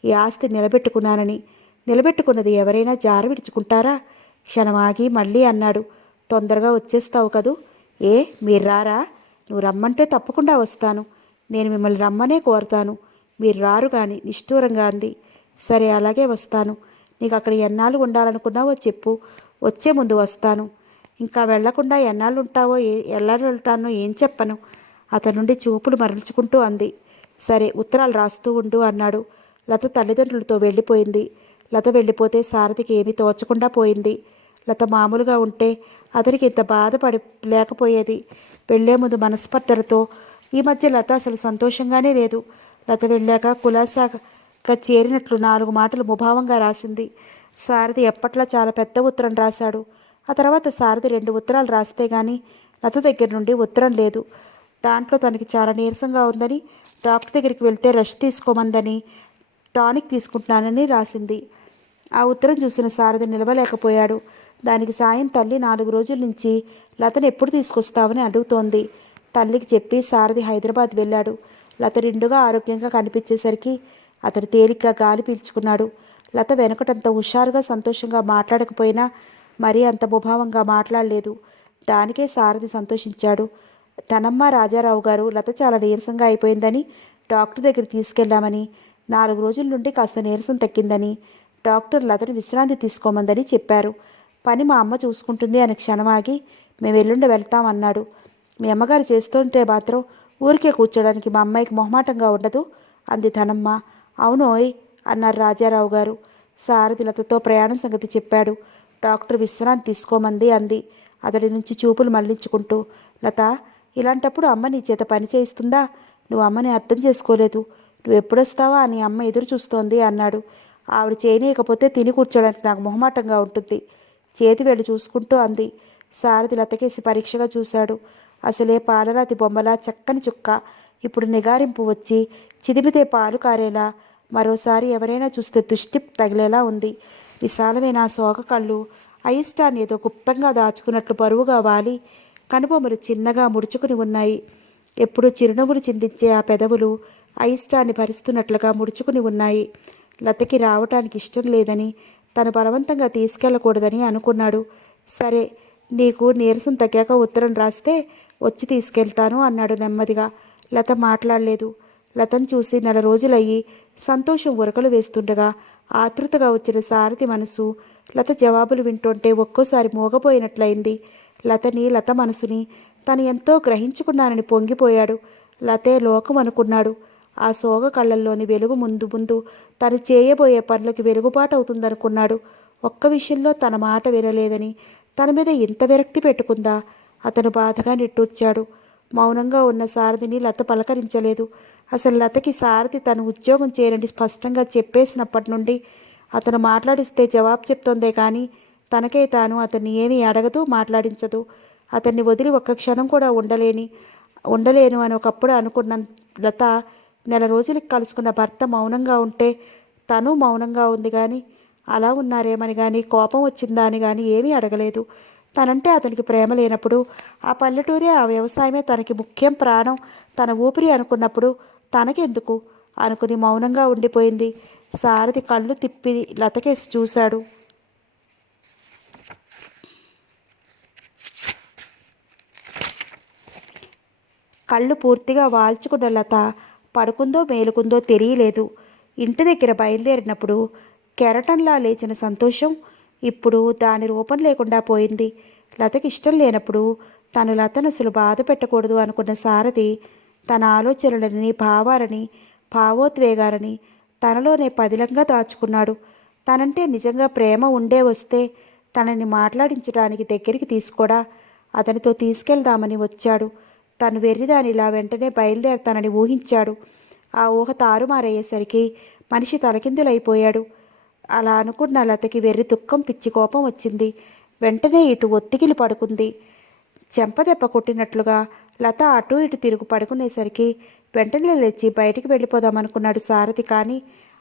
ఈ ఆస్తి నిలబెట్టుకున్నానని. నిలబెట్టుకున్నది ఎవరైనా జార విడుచుకుంటారా? క్షణమాగి మళ్ళీ అన్నాడు, తొందరగా వచ్చేస్తావు కదూ. ఏ మీరు రారా? నువ్వు రమ్మంటే తప్పకుండా వస్తాను. నేను మిమ్మల్ని రమ్మనే కోరతాను, మీరు రారు కానీ నిష్ఠూరంగా అంది. సరే అలాగే వస్తాను. నీకు అక్కడ ఎన్నాళ్ళు ఉండాలనుకున్నావో చెప్పు, వచ్చే ముందు వస్తాను. ఇంకా వెళ్లకుండా ఎన్నాళ్ళు ఉంటావో ఎన్నాళ్ళు ఉంటానో ఏం చెప్పను. అతని నుండి చూపులు మరల్చుకుంటూ అంది. సరే ఉత్తరాలు రాస్తూ ఉండు అన్నాడు. లత తల్లిదండ్రులతో వెళ్ళిపోయింది. లత వెళ్ళిపోతే సారథికి ఏమీ తోచకుండా పోయింది. లత మామూలుగా ఉంటే అతనికి ఇంత బాధపడి లేకపోయేది. వెళ్లే ముందు మనస్పర్ధలతో ఈ మధ్య లత అసలు సంతోషంగానే లేదు. లత వెళ్ళాక కులాసాగా చేరినట్లు 4 మాటలు ముభావంగా రాసింది. సారథి ఎప్పట్లా చాలా పెద్ద ఉత్తరం రాశాడు. ఆ తర్వాత సారథి 2 ఉత్తరాలు రాస్తే గాని లత దగ్గర నుండి ఉత్తరం లేదు. దాంట్లో తనకి చాలా నీరసంగా ఉందని, డాక్టర్ దగ్గరికి వెళ్తే రెస్ట్ తీసుకోమందని, టానిక్ తీసుకుంటున్నానని రాసింది. ఆ ఉత్తరం చూసిన సారథి నిలవలేకపోయాడు. దానికి సాయం తల్లి 4 రోజుల నుంచి లతను ఎప్పుడు తీసుకొస్తావని అడుగుతోంది. తల్లికి చెప్పి సారథి హైదరాబాద్ వెళ్ళాడు. లత నిండుగా ఆరోగ్యంగా కనిపించేసరికి అతను తేలిగ్గా గాలి పీల్చుకున్నాడు. లత వెనకటంత హుషారుగా సంతోషంగా మాట్లాడకపోయినా మరీ అంత ముభావంగా మాట్లాడలేదు. దానికే సారథి సంతోషించాడు. తనమ్మ రాజారావు గారు లత చాలా నీరసంగా అయిపోయిందని డాక్టర్ దగ్గర తీసుకెళ్లామని, 4 రోజుల నుండి కాస్త నీరసం తగ్గిందని, డాక్టర్ లతను విశ్రాంతి తీసుకోమందని చెప్పారు. పని మా అమ్మ చూసుకుంటుంది అని క్షణమాగి మేము ఎల్లుండి వెళ్తామన్నాడు. మీ అమ్మగారు చేస్తుంటే మాత్రం ఊరికే కూర్చోడానికి మా అమ్మాయికి మొహమాటంగా ఉండదు అంది ధనమ్మ. అవునోయ్ అన్నారు రాజారావు గారు. సారథి లతతో ప్రయాణం సంగతి చెప్పాడు. డాక్టర్ విశ్రాంతి తీసుకోమంది అంది అతడి నుంచి చూపులు మళ్లించుకుంటూ. లత, ఇలాంటప్పుడు అమ్మ నీ చేత పని చేయిస్తుందా? నువ్వు అమ్మని అర్థం చేసుకోలేదు. నువ్వు ఎప్పుడొస్తావా అని అమ్మ ఎదురు చూస్తోంది అన్నాడు. ఆవిడ చేయనీయకపోతే తిని కూర్చోడానికి నాకు మొహమాటంగా ఉంటుంది. చేతి వేళ్ళు చూసుకుంటూ అంది. సారథి లతకేసి పరీక్షగా చూశాడు. అసలే పాలరాతి బొమ్మలా చక్కని చుక్క ఇప్పుడు నిగారింపు వచ్చి చిదిమితే పాలు కారేలా, మరోసారి ఎవరైనా చూస్తే దృష్టి తగిలేలా ఉంది. విశాలమైన సోగ కళ్ళు అయిష్టాన్ని ఏదో గుప్తంగా దాచుకున్నట్లు బరువుగా వాలి కనుబొమ్మలు చిన్నగా ముడుచుకుని ఉన్నాయి. ఎప్పుడూ చిరునవ్వులు చిందించే ఆ పెదవులు అయిష్టాన్ని భరిస్తున్నట్లుగా ముడుచుకుని ఉన్నాయి. లతకి రావటానికి ఇష్టం లేదని, తను బలవంతంగా తీసుకెళ్ళకూడదని అనుకున్నాడు. సరే, నీకు నీరసం తగ్గాక ఉత్తరం రాస్తే వచ్చి తీసుకెళ్తాను అన్నాడు నెమ్మదిగా. లత మాట్లాడలేదు. లతను చూసి 4 రోజులయ్యి సంతోషం ఉరకలు వేస్తుండగా ఆతృతగా వచ్చిన సారథి మనసు లత జవాబులు వింటుంటే ఒక్కోసారి మోగపోయినట్లయింది. లతని, లత మనసుని తను ఎంతో గ్రహించుకున్నానని పొంగిపోయాడు. లతే లోకం అనుకున్నాడు. ఆ సోగ కళ్ళల్లోని వెలుగు ముందు ముందు తను చేయబోయే పనులకి వెలుగుబాటు అవుతుందనుకున్నాడు. ఒక్క విషయంలో తన మాట వినలేదని తన మీద ఇంత విరక్తి పెట్టుకుందా? అతను బాధగా నిట్టూర్చాడు. మౌనంగా ఉన్న సారథిని లత పలకరించలేదు. అసలు లతకి సారథి తను ఉద్యోగం చేయరని స్పష్టంగా చెప్పేసినప్పటి నుండి అతను మాట్లాడిస్తే జవాబు చెప్తోందే కానీ తనకే తాను అతన్ని ఏమీ అడగదు, మాట్లాడించదు. అతన్ని వదిలి ఒక్క క్షణం కూడా ఉండలేను అని ఒకప్పుడు అనుకున్న లత 4 రోజులకి కలుసుకున్న భర్త మౌనంగా ఉంటే తను మౌనంగా ఉంది కానీ అలా ఉన్నారేమని కానీ కోపం వచ్చిందా అని కానీ ఏమీ అడగలేదు. తనంటే అతనికి ప్రేమ లేనప్పుడు, ఆ పల్లెటూరే ఆ వ్యవసాయమే తనకి ముఖ్యం, ప్రాణం, తన ఊపిరి అనుకున్నప్పుడు తనకెందుకు అనుకుని మౌనంగా ఉండిపోయింది. సారథి కళ్ళు తిప్పి లతకేసి చూశాడు. కళ్ళు పూర్తిగా వాల్చుకున్న లత పడుకుందో మేలుకుందో తెలియలేదు. ఇంటి దగ్గర బయలుదేరినప్పుడు కెరటంలా లేచిన సంతోషం ఇప్పుడు దాని రూపం లేకుండా పోయింది. లతకి ఇష్టం లేనప్పుడు తను లతను అసలు బాధ పెట్టకూడదు అనుకున్న సారథి తన ఆలోచనలని, భావాలని, భావోద్వేగాలని తనలోనే పదిలంగా దాచుకున్నాడు. తనంటే నిజంగా ప్రేమ ఉండే వస్తే తనని మాట్లాడించడానికి దగ్గరికి తీసుకోడా అతనితో తీసుకెళ్దామని వచ్చాడు. తను వెర్రిదానిలా వెంటనే బయలుదేరతానని ఊహించాడు. ఆ ఊహ తారుమారయ్యేసరికి మనిషి తలకిందులైపోయాడు. అలా అనుకున్న లతకి వెర్రి దుఃఖం పిచ్చి కోపం వచ్చింది. వెంటనే ఇటు ఒత్తిగిలి పడుకుంది. చెంపదెబ్బ కొట్టినట్లుగా లత అటు ఇటు తిరుగు పడుకునేసరికి వెంటనే లేచి బయటికి వెళ్ళిపోదామనుకున్నాడు సారథి. కానీ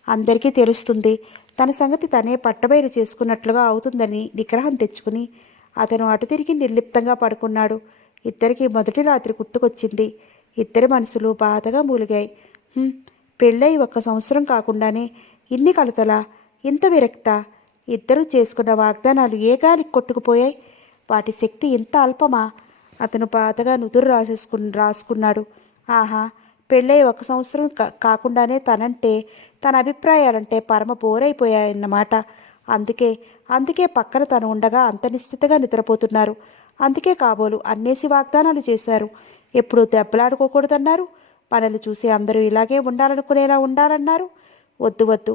అందరికీ తెలుస్తుంది, తన సంగతి తనే పట్టబయలు చేసుకున్నట్లుగా అవుతుందని నిగ్రహం తెచ్చుకుని అతను అటు తిరిగి నిర్లిప్తంగా పడుకున్నాడు. ఇద్దరికి మొదటి రాత్రి గుర్తుకొచ్చింది. ఇద్దరి మనసులు బాధగా మూలిగాయి. పెళ్ళై 1 సంవత్సరం కాకుండానే ఇన్ని కలతలా, ఇంత విరక్త. ఇద్దరూ చేసుకున్న వాగ్దానాలు ఏ గాలికి కొట్టుకుపోయాయి. వాటి శక్తి ఇంత అల్పమా? అతను బాధగా నుదురు రాసుకున్నాడు. ఆహా, పెళ్ళై 1 సంవత్సరం కాకుండానే తనంటే, తన అభిప్రాయాలంటే పరమ బోరైపోయాయన్నమాట. అందుకే పక్కన తను ఉండగా అంత నిశ్చితగా నిద్రపోతున్నారు. అందుకే కాబోలు అన్నేసి వాగ్దానాలు చేశారు. ఎప్పుడూ దెబ్బలాడుకోకూడదన్నారు. పనులు చూసి అందరూ ఇలాగే ఉండాలనుకునేలా ఉండాలన్నారు. వద్దు వద్దు,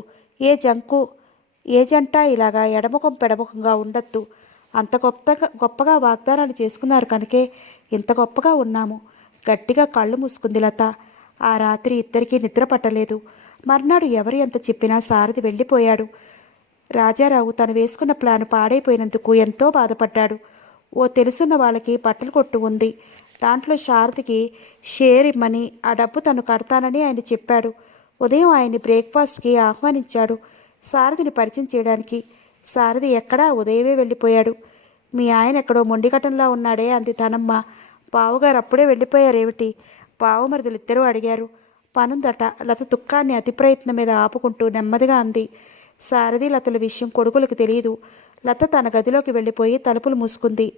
ఏ జంట ఇలాగా ఎడముఖం పెడముఖంగా ఉండొద్దు. అంత గొప్పగా వాగ్దానాలు చేసుకున్నారు కనుకే ఇంత గొప్పగా ఉన్నాము. గట్టిగా కళ్ళు మూసుకుంది లత. ఆ రాత్రి ఇద్దరికీ నిద్ర పట్టలేదు. మర్నాడు ఎవరు ఎంత చెప్పినా సారథి వెళ్ళిపోయాడు. రాజారావు తను వేసుకున్న ప్లాను పాడైపోయినందుకు ఎంతో బాధపడ్డాడు. ఓ తెలుసున్న వాళ్ళకి బట్టల కొట్టు ఉంది. దాంట్లో సారథికి షేర్ ఇమ్మని, ఆ డబ్బు తను కడతానని ఆయన చెప్పాడు. ఉదయం ఆయన్ని బ్రేక్ఫాస్ట్కి ఆహ్వానించాడు సారథిని పరిచయం చేయడానికి. సారథి ఎక్కడా, ఉదయమే వెళ్ళిపోయాడు. మీ ఆయన ఎక్కడో మొండికటంలా ఉన్నాడే అంది ధనమ్మ. బావగారు అప్పుడే వెళ్ళిపోయారేమిటి? బావమరుదులిద్దరూ అడిగారు. పనుందట. లత దుఃఖాన్ని అతి ప్రయత్నం మీద ఆపుకుంటూ నెమ్మదిగా అంది. సారథి లతల విషయం కొడుకులకు తెలియదు. లత తన గదిలోకి వెళ్ళిపోయి తలుపులు మూసుకుంది.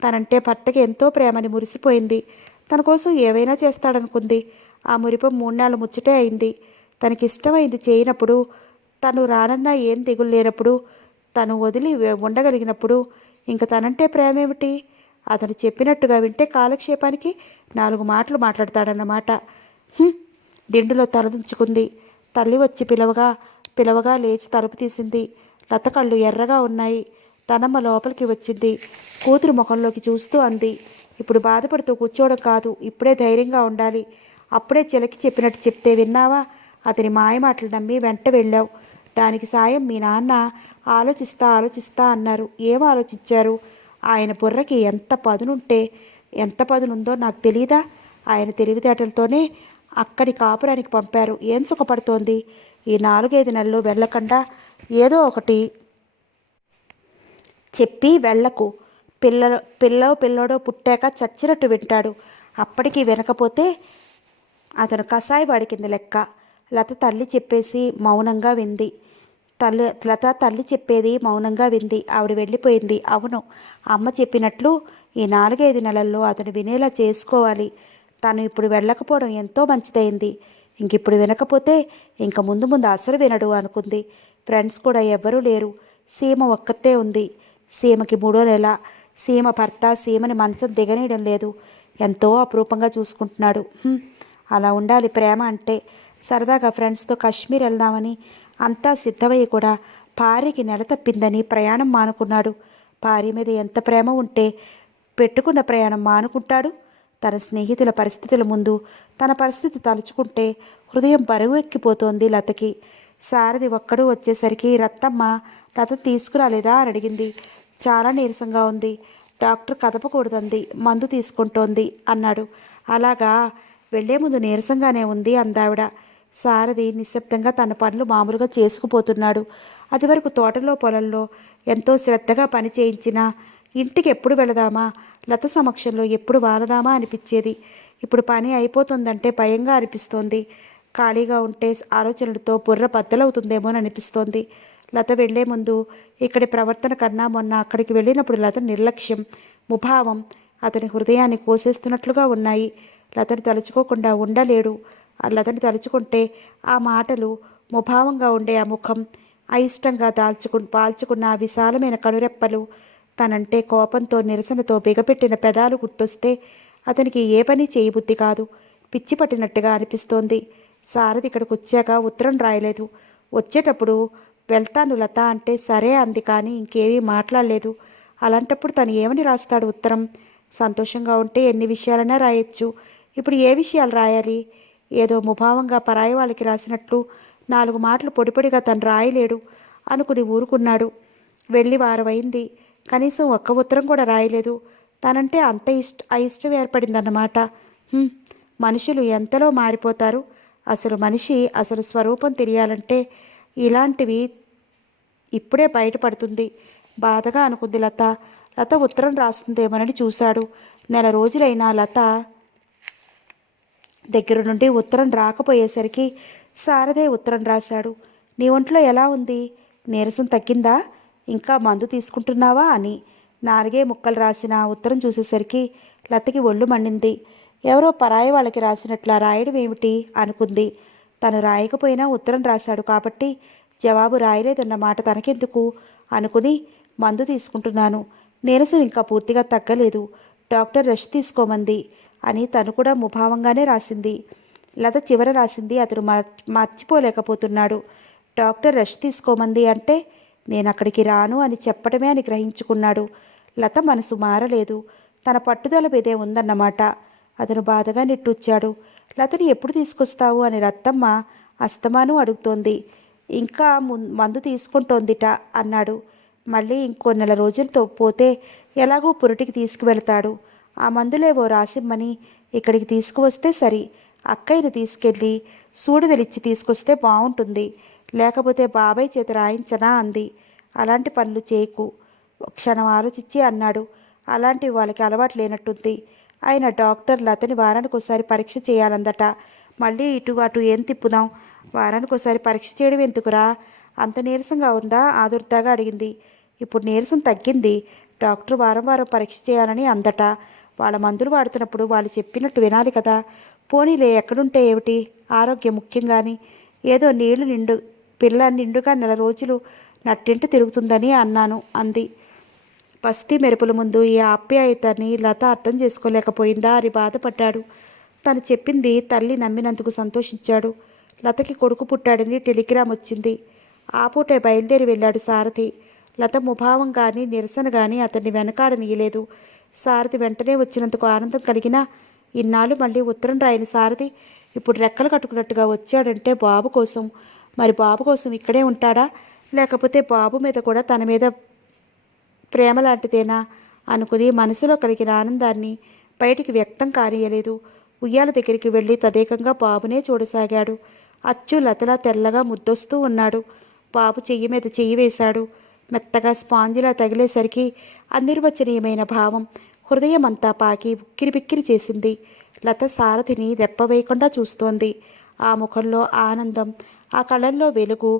తనంటే భర్తకి ఎంతో ప్రేమని మురిసిపోయింది. తన కోసం ఏవైనా చేస్తాడనుకుంది. ఆ మురిపం 3 నెలలు ముచ్చటే అయింది. తనకిష్టమైంది చేయనప్పుడు, తను రానన్నా ఏం దిగులు లేనప్పుడు, తను వదిలి ఉండగలిగినప్పుడు ఇంక తనంటే ప్రేమేమిటి? అతను చెప్పినట్టుగా వింటే కాలక్షేపానికి 4 మాటలు మాట్లాడతాడన్నమాట. దిండులో తలదించుకుంది. తల్లి వచ్చి పిలవగా లేచి తలుపు తీసింది. లత కళ్ళు ఎర్రగా ఉన్నాయి. తనమ్మ లోపలికి వచ్చింది. కూతురు ముఖంలోకి చూస్తూ అంది, ఇప్పుడు బాధపడుతూ కూర్చోవడం కాదు, ఇప్పుడే ధైర్యంగా ఉండాలి. అప్పుడే చిలకి చెప్పినట్టు చెప్తే విన్నావా? అతని మాయమాటలు నమ్మి వెంట వెళ్ళావు. దానికి సాయం మీ నాన్న ఆలోచిస్తా అన్నారు. ఏం ఆలోచించారు? ఆయన బుర్రకి ఎంత పదునుందో నాకు తెలీదా? ఆయన తెలివితేటలతోనే అక్కడి కాపురానికి పంపారు. ఏం సుఖపడుతోంది? ఈ 4-5 నెలలు వెళ్ళకుండా ఏదో ఒకటి చెప్పి వెళ్ళకు. పిల్లోడో పుట్టాక చచ్చినట్టు వింటాడు. అప్పటికి వినకపోతే అతను కసాయివాడి కింద లెక్క. లత తల్లి చెప్పేది మౌనంగా వింది. ఆవిడ వెళ్ళిపోయింది. అవును, అమ్మ చెప్పినట్లు ఈ 4-5 నెలల్లో అతను వినేలా చేసుకోవాలి. తను ఇప్పుడు వెళ్ళకపోవడం ఎంతో మంచిదైంది. ఇంకిప్పుడు వినకపోతే ఇంక ముందు అసలు వినడు అనుకుంది. ఫ్రెండ్స్ కూడా ఎవ్వరూ లేరు. సీమ ఒక్కతే ఉంది. సీమకి 3వ నెల. సీమ భర్త సీమని మంచం దిగనీయడం లేదు. ఎంతో అపురూపంగా చూసుకుంటున్నాడు. అలా ఉండాలి ప్రేమ అంటే. సరదాగా ఫ్రెండ్స్తో కాశ్మీర్ వెళ్దామని అంతా సిద్ధమయ్యి కూడా భార్యకి నెల తప్పిందని ప్రయాణం మానుకున్నాడు. భార్య మీద ఎంత ప్రేమ ఉంటే పెట్టుకున్న ప్రయాణం మానుకుంటాడు? తన స్నేహితుల పరిస్థితుల ముందు తన పరిస్థితి తలుచుకుంటే హృదయం బరువు ఎక్కిపోతోంది లతకి. సారథి ఒక్కడూ వచ్చేసరికి రత్తమ్మ లత తీసుకురాలేదా అని అడిగింది. చాలా నీరసంగా ఉంది. డాక్టర్ కదపకూడదంది. మందు తీసుకుంటోంది అన్నాడు. అలాగా, వెళ్లే ముందు నీరసంగానే ఉంది అందావిడ. సారథి నిశ్శబ్దంగా తన పనులు మామూలుగా చేసుకుపోతున్నాడు. అది వరకు తోటలో పొలంలో ఎంతో శ్రద్ధగా పని చేయించినా ఇంటికి ఎప్పుడు వెళదామా, లత సమక్షంలో ఎప్పుడు వాలదామా అనిపించేది. ఇప్పుడు పని అయిపోతుందంటే భయంగా అనిపిస్తోంది. ఖాళీగా ఉంటే ఆలోచనలతో బుర్ర బద్దలవుతుందేమోని అనిపిస్తోంది. లత వెళ్లే ముందు ఇక్కడి ప్రవర్తన కన్నా మొన్న అక్కడికి వెళ్ళినప్పుడు లత నిర్లక్ష్యం, ముభావం అతని హృదయాన్ని కోసేస్తున్నట్లుగా ఉన్నాయి. లతని తలుచుకోకుండా ఉండలేడు. లతని తలుచుకుంటే ఆ మాటలు, ముభావంగా ఉండే ఆ ముఖం, అయిష్టంగా పాల్చుకున్న ఆ విశాలమైన కనురెప్పలు, తనంటే కోపంతో నిరసనతో బిగపెట్టిన పెదాలు గుర్తొస్తే అతనికి ఏ పని చేయబుద్ధి కాదు. పిచ్చి పట్టినట్టుగా అనిపిస్తోంది. సారథి ఇక్కడికి వచ్చాక ఉత్తరం రాయలేదు. వచ్చేటప్పుడు వెళ్తాను లత అంటే సరే అంది, కానీ ఇంకేమీ మాట్లాడలేదు. అలాంటప్పుడు తను ఏమని రాస్తాడు ఉత్తరం? సంతోషంగా ఉంటే ఎన్ని విషయాలైనా రాయొచ్చు. ఇప్పుడు ఏ విషయాలు రాయాలి? ఏదో ముభావంగా పరాయి వాళ్ళకి రాసినట్లు 4 మాటలు పొడిపొడిగా తను రాయలేడు అనుకుని ఊరుకున్నాడు. వెళ్ళి వారమైంది. కనీసం ఒక్క ఉత్తరం కూడా రాయలేదు. తనంటే అంత అయిష్టం ఏర్పడిందన్నమాట. హ్మ్. మనుషులు ఎంతలో మారిపోతారు. అసలు మనిషి అసలు స్వరూపం తెలియాలంటే ఇలాంటివి ఇప్పుడే బయటపడుతుంది. బాధగా అనుకుంది లత. లత ఉత్తరం రాస్తుందేమోనని చూశాడు. నెల రోజులైనా లత దగ్గర నుండి ఉత్తరం రాకపోయేసరికి సారథే ఉత్తరం రాశాడు. నీ ఒంట్లో ఎలా ఉంది? నీరసం తగ్గిందా? ఇంకా మందు తీసుకుంటున్నావా అని 4 ముక్కలు రాసిన ఆ ఉత్తరం చూసేసరికి లతకి ఒళ్ళు మండింది. ఎవరో పరాయి వాళ్ళకి రాసినట్లా రాయడం ఏమిటి అనుకుంది. తను రాయకపోయినా ఉత్తరం రాశాడు కాబట్టి జవాబు రాయలేదన్నమాట తనకెందుకు అనుకుని, మందు తీసుకుంటున్నాను, నీరసం ఇంకా పూర్తిగా తగ్గలేదు, డాక్టర్ రెస్ట్ తీసుకోమంది అని తను కూడా ముభావంగానే రాసింది. లత చివర రాసింది అతను మర్చిపోలేకపోతున్నాడు. డాక్టర్ రెస్ట్ తీసుకోమంది అంటే నేను అక్కడికి రాను అని చెప్పడమే అని గ్రహించుకున్నాడు. లత మనసు మారలేదు. తన పట్టుదల మీదే ఉందన్నమాట. అతను బాధగా నిట్టూర్చాడు. లతని ఎప్పుడు తీసుకొస్తావు అని రత్తమ్మ అస్తమానం అడుగుతోంది. ఇంకా మందు తీసుకుంటోందిట అన్నాడు. మళ్ళీ ఇంకో నెల రోజులతో పోతే ఎలాగో పురిటికి తీసుకువెళ్తాడు. ఆ మందులేవో రాసిమ్మని ఇక్కడికి తీసుకువస్తే సరి. అక్కయ్యని తీసుకెళ్ళి సూడు వెలిచ్చి తీసుకొస్తే బాగుంటుంది. లేకపోతే బాబాయ్ చేత రాయించనా అంది. అలాంటి పనులు చేయకు. క్షణం ఆలోచించి అన్నాడు. అలాంటివి వాళ్ళకి అలవాటు లేనట్టుంది. ఆయన డాక్టర్ లతని వారానికి ఒకసారి పరీక్ష చేయాలందట. మళ్ళీ ఇటు అటు ఏం తిప్పుదాం? వారానికి ఒకసారి పరీక్ష చేయడం ఎందుకురా? అంత నీరసంగా ఉందా? ఆదుర్దాగా అడిగింది. ఇప్పుడు నీరసం తగ్గింది. డాక్టర్ వారం వారం పరీక్ష చేయాలని అందట. వాళ్ళ మందులు వాడుతున్నప్పుడు వాళ్ళు చెప్పినట్టు వినాలి కదా. పోనీలే, ఎక్కడుంటే ఏమిటి, ఆరోగ్యం ముఖ్యంగాని. ఏదో పిల్ల నిండుగా నెల రోజులు నట్టింటి తిరుగుతుందని అన్నాను అంది. పస్తీ మెరుపుల ముందు ఈ ఆప్యాయతని లత అర్థం చేసుకోలేకపోయిందా అని బాధపడ్డాడు. తను చెప్పింది తల్లి నమ్మినందుకు సంతోషించాడు. లతకి కొడుకు పుట్టాడని టెలిగ్రామ్ వచ్చింది. ఆ పూటే బయలుదేరి వెళ్ళాడు సారథి. లత ముభావం కానీ నిరసన కానీ అతన్ని వెనకాడనీయలేదు. సారథి వెంటనే వచ్చినందుకు ఆనందం కలిగినా, ఇన్నాళ్ళు మళ్ళీ ఉత్తరం రాయని సారథి ఇప్పుడు రెక్కలు కట్టుకున్నట్టుగా వచ్చాడంటే బాబు కోసం. మరి బాబు కోసం ఇక్కడే ఉంటాడా, లేకపోతే బాబు మీద కూడా తన మీద ప్రేమ లాంటిదేనా అనుకుని మనసులో కలిగిన ఆనందాన్ని బయటికి వ్యక్తం కానీయలేదు. ఉయ్యాల దగ్గరికి వెళ్ళి తదేకంగా బాబునే చూడసాగాడు. అచ్చు లతలా తెల్లగా ముద్దొస్తూ ఉన్నాడు. బాబు చెయ్యి మీద చెయ్యి వేశాడు. మెత్తగా స్పాంజిలా తగిలేసరికి అనిర్వచనీయమైన భావం హృదయం అంతా పాకి ఉక్కిరిబిక్కిరి చేసింది. లత సారథిని రెప్పవేయకుండా చూస్తోంది. ఆ ముఖంలో ఆనందం, ఆ కళ్ళల్లో వెలుగు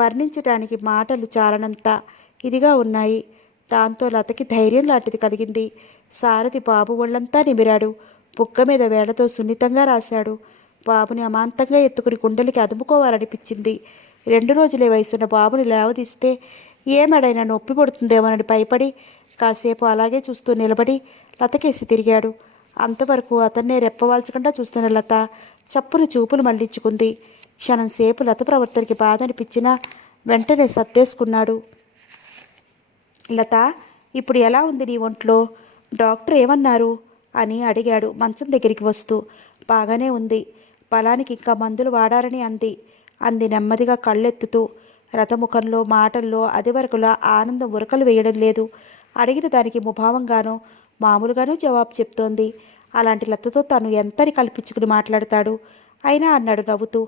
వర్ణించడానికి మాటలు చాలనంత ఇదిగా ఉన్నాయి. దాంతో లతకి ధైర్యం లాంటిది కలిగింది. సారథి బాబు ఒళ్ళంతా నిమిరాడు. బుగ్గ మీద వేళ్లతో సున్నితంగా రాశాడు. బాబుని అమాంతంగా ఎత్తుకుని గుండెలకి అదుముకోవాలనిపించింది. 2 రోజులే వయసున్న బాబుని లేవదీస్తే ఏమెడైనా నొప్పి పడుతుందేమోనని భయపడి కాసేపు అలాగే చూస్తూ నిలబడి లతకేసి తిరిగాడు. అంతవరకు అతన్నే రెప్పవాల్చకుండా చూస్తున్న లత చప్పున చూపులు మళ్లించుకుంది. క్షణం సేపు లత ప్రవర్తనకి బాధ అనిపించినా వెంటనే సర్దేసుకున్నాడు. లత, ఇప్పుడు ఎలా ఉంది నీ ఒంట్లో? డాక్టర్ ఏమన్నారు అని అడిగాడు మంచం దగ్గరికి వస్తూ. బాగానే ఉంది. బలానికి ఇంకా మందులు వాడారని అంది నెమ్మదిగా కళ్ళెత్తుతూ. రథముఖంలో మాటల్లో అదివరకులా ఆనందం ఉరకలు వేయడం లేదు. అడిగిన దానికి ముభావంగానో మామూలుగానో జవాబు చెప్తోంది. అలాంటి లతతో తను ఎంతని కల్పించుకుని మాట్లాడతాడు? అయినా అన్నాడు నవ్వుతూ,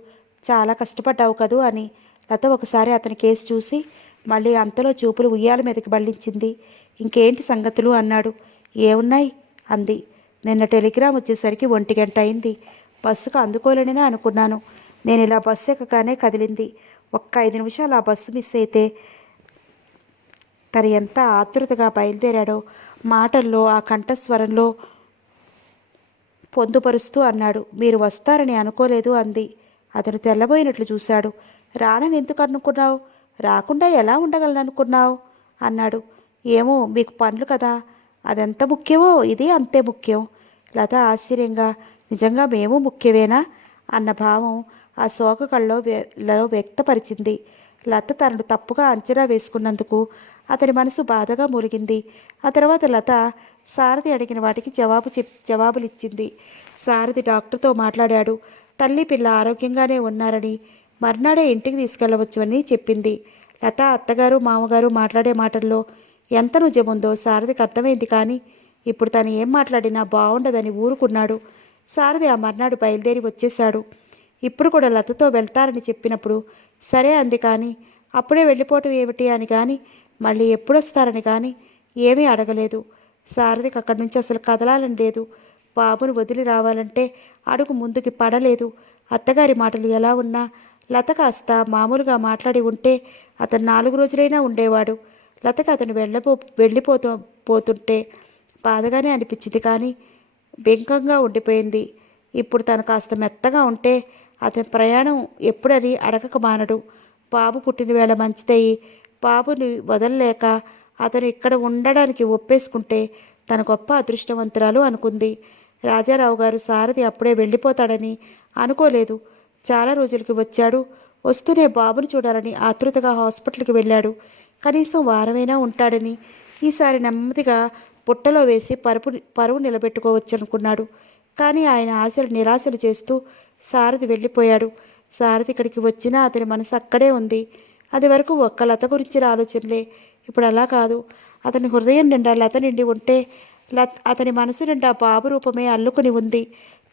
చాలా కష్టపడ్డావు కదూ అని. లత ఒకసారి అతని కేసు చూసి మళ్ళీ అంతలో చూపులు ఉయ్యాల మీదకి బళ్ళించింది. ఇంకేంటి సంగతులు అన్నాడు. ఏమున్నాయి అంది. నిన్న టెలిగ్రామ్ వచ్చేసరికి 1 గంట అయింది. బస్సుకు అందుకోలేననే అనుకున్నాను. నేను ఇలా బస్సు ఎక్కగానే కదిలింది. ఒక్క 5 నిమిషాలు ఆ బస్సు మిస్ అయితే. తను ఎంత ఆతృతగా బయలుదేరాడో మాటల్లో, ఆ కంఠస్వరంలో పొందుపరుస్తూ అన్నాడు. మీరు వస్తారని అనుకోలేదు అంది. అతను తెల్లబోయినట్లు చూశాడు. రానని ఎందుకు అనుకున్నావు? రాకుండా ఎలా ఉండగలననుకున్నావు అన్నాడు. ఏమో, మీకు పనులు కదా, అదెంత ముఖ్యమో ఇది అంతే ముఖ్యం. లత ఆశ్చర్యంగా, నిజంగా మేము ముఖ్యమేనా అన్న భావం ఆ శోక కళ్ళలో వ్యక్తపరిచింది. లత తనను తప్పుగా అంచనా వేసుకున్నందుకు అతని మనసు బాధగా మూలిగింది. ఆ తర్వాత లత సారథి అడిగిన వాటికి జవాబులిచ్చింది. సారథి డాక్టర్తో మాట్లాడాడు. తల్లి పిల్ల ఆరోగ్యంగానే ఉన్నారని, మర్నాడే ఇంటికి తీసుకెళ్లవచ్చు అని చెప్పింది. లత అత్తగారు మామగారు మాట్లాడే మాటల్లో ఎంత నిజముందో సారథికి అర్థమైంది. కానీ ఇప్పుడు తను ఏం మాట్లాడినా బాగుండదని ఊరుకున్నాడు. సారథి ఆ మర్నాడు బయలుదేరి వచ్చేశాడు. ఇప్పుడు కూడా లతతో వెళ్తారని చెప్పినప్పుడు సరే అంది. కానీ అప్పుడే వెళ్ళిపోవటం ఏమిటి అని కానీ, మళ్ళీ ఎప్పుడొస్తారని కానీ ఏమీ అడగలేదు. సారథికి అక్కడి నుంచి అసలు కదలాలని లేదు. బాబును వదిలి రావాలంటే అడుగు ముందుకి పడలేదు. అత్తగారి మాటలు ఎలా ఉన్నా లత కాస్త మామూలుగా మాట్లాడి ఉంటే అతను 4 రోజులైనా ఉండేవాడు. లతకు అతను పోతుంటే బాధగానే అనిపించింది. కానీ బెంకంగా ఉండిపోయింది. ఇప్పుడు తను కాస్త మెత్తగా ఉంటే అతని ప్రయాణం ఎప్పుడని అడగక మానడు. బాబు పుట్టిన వేళ మంచిదయ్యి బాబుని వదలలేక అతను ఇక్కడ ఉండడానికి ఒప్పేసుకుంటే తన గొప్ప అదృష్టవంతురాలు అనుకుంది. రాజారావు గారు సారథి అప్పుడే వెళ్ళిపోతాడని అనుకోలేదు. చాలా రోజులకి వచ్చాడు. వస్తూనే బాబుని చూడాలని ఆతృతగా హాస్పిటల్కి వెళ్ళాడు. కనీసం వారమైనా ఉంటాడని, ఈసారి నెమ్మదిగా పుట్టలో వేసి పరువు నిలబెట్టుకోవచ్చనుకున్నాడు. కానీ ఆయన ఆశలు నిరాశలు చేస్తూ సారథి వెళ్ళిపోయాడు. సారథి ఇక్కడికి వచ్చినా అతని మనసు అక్కడే ఉంది. అది వరకు ఒక్క లత గురించిన ఆలోచనలే. ఇప్పుడు అలా కాదు. అతని హృదయం నిండా లత నిండి ఉంటే అతని మనసు నిండా బాబు రూపమే అల్లుకుని ఉంది.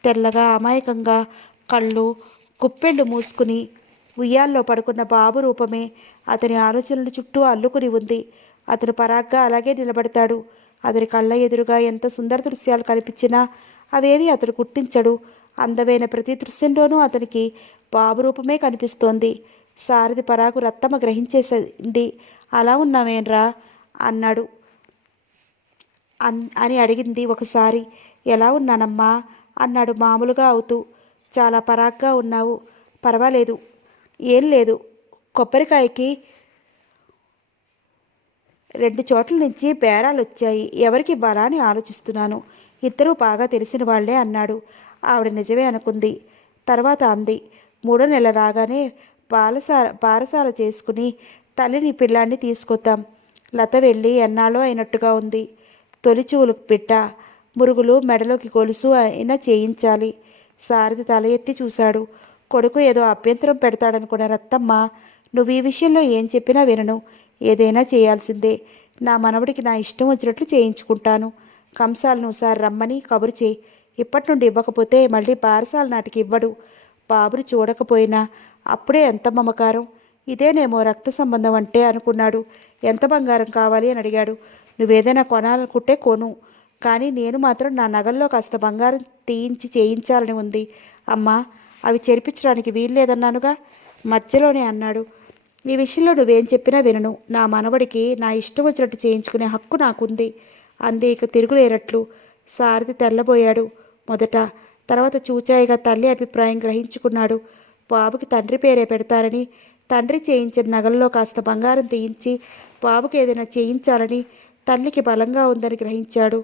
తెల్లగా అమాయకంగా కళ్ళు కుప్పెళ్ళు మూసుకుని ఉయ్యాల్లో పడుకున్న బాబు రూపమే అతని ఆలోచనల చుట్టూ అల్లుకుని ఉంది. అతను పరాగ్గా అలాగే నిలబడతాడు. అతని కళ్ళ ఎదురుగా ఎంత సుందర దృశ్యాలు కనిపించినా అవేవి అతను గుర్తించడు. అందమైన ప్రతి దృశ్యంలోనూ అతనికి బాబు రూపమే కనిపిస్తోంది. సారథి పరాగు రత్తమ్మ గ్రహించేసింది. అలా ఉన్నావేన్రా అన్నాడు అని అడిగింది ఒకసారి. ఎలా ఉన్నానమ్మా అన్నాడు మామూలుగా అవుతూ. చాలా పరాగ్గా ఉన్నావు. పర్వాలేదు. ఏం లేదు. కొబ్బరికాయకి 2 చోట్ల నుంచి బేరాలు వచ్చాయి. ఎవరికి ఇవ్వాలా అని ఆలోచిస్తున్నాను. ఇద్దరూ బాగా తెలిసిన వాళ్లే అన్నాడు. ఆవిడ నిజమే అనుకుంది. తర్వాత అంది, 3వ నెల రాగానే బారసాల చేసుకుని తల్లిని పిల్లాన్ని తీసుకొద్దాం. లత వెళ్ళి ఎన్నాళ్ళో అయినట్టుగా ఉంది. తొలిచూలు బిడ్డ, మురుగులు మెడలోకి గొలుసు అయినా చేయించాలి. సారథి తల ఎత్తి చూశాడు. కొడుకు ఏదో అభ్యంతరం పెడతాడనుకున్న రత్తమ్మ, నువ్వు ఈ విషయంలో ఏం చెప్పినా వినను. ఏదైనా చేయాల్సిందే. నా మనవడికి నా ఇష్టం వచ్చినట్లు చేయించుకుంటాను. కంసాలను ఒకసారి రమ్మని కబురు చేయి. ఇప్పటి నుండి ఇవ్వకపోతే మళ్ళీ బారసాల నాటికి ఇవ్వడు. బాబుని చూడకపోయినా అప్పుడే ఎంత మమకారం. ఇదేనేమో రక్త సంబంధం అంటే అనుకున్నాడు. ఎంత బంగారం కావాలి అని అడిగాడు. నువ్వేదైనా కొనాలనుకుంటే కొను. కానీ నేను మాత్రం నా నగల్లో కాస్త బంగారం తీయించి చేయించాలని ఉంది. అమ్మా, అవి చెరిపించడానికి వీల్లేదన్నానుగా మధ్యలోనే అన్నాడు. ఈ విషయంలో నువ్వేం చెప్పినా వినను. నా మనవడికి నా ఇష్టం వచ్చినట్టు చేయించుకునే హక్కు నాకుంది అంది ఇక తిరుగులేనట్లు. సారథి తెల్లబోయాడు మొదట. తర్వాత చూచాయిగా తల్లి అభిప్రాయం గ్రహించుకున్నాడు. బాబుకి తండ్రి పేరే పెడతారని, తండ్రి చేయించిన నగల్లో కాస్త బంగారం తీయించి బాబుకి ఏదైనా చేయించాలని తల్లికి బలంగా ఉందని గ్రహించాడు.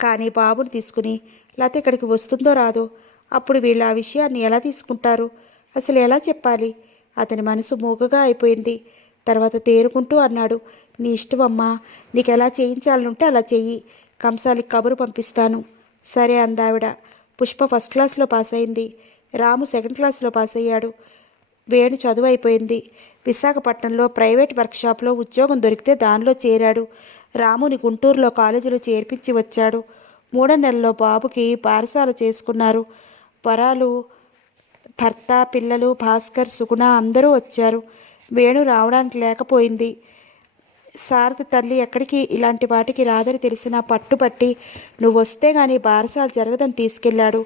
కానీ బాబుని తీసుకుని లత ఇక్కడికి వస్తుందో రాదో? అప్పుడు వీళ్ళు ఆ విషయాన్ని ఎలా తీసుకుంటారు? అసలు ఎలా చెప్పాలి? అతని మనసు మూగగా అయిపోయింది. తర్వాత తేరుకుంటూ అన్నాడు, నీ ఇష్టమమ్మా. నీకు ఎలా చేయించాలనుంటే అలా చెయ్యి. కంసాలికి కబురు పంపిస్తాను. సరే అందావిడ. పుష్ప ఫస్ట్ క్లాస్లో పాస్ అయింది. రాము సెకండ్ క్లాస్లో పాస్ అయ్యాడు. వేణు చదువు అయిపోయింది. విశాఖపట్నంలో ప్రైవేట్ వర్క్షాప్లో ఉద్యోగం దొరికితే దానిలో చేరాడు. రాముని గుంటూరులో కాలేజీలో చేర్పించి వచ్చాడు. 3వ నెలలో బాబుకి బారసాల చేసుకున్నారు. వరాలు భర్త, పిల్లలు, భాస్కర్, సుగుణ అందరూ వచ్చారు. వేణు రావడానికి లేకపోయింది. సారథి తల్లి ఎక్కడికి ఇలాంటి వాటికి రాదని తెలిసినా పట్టుబట్టి నువ్వు వస్తే గానీ బారసాలు జరగదని తీసుకెళ్ళాడు.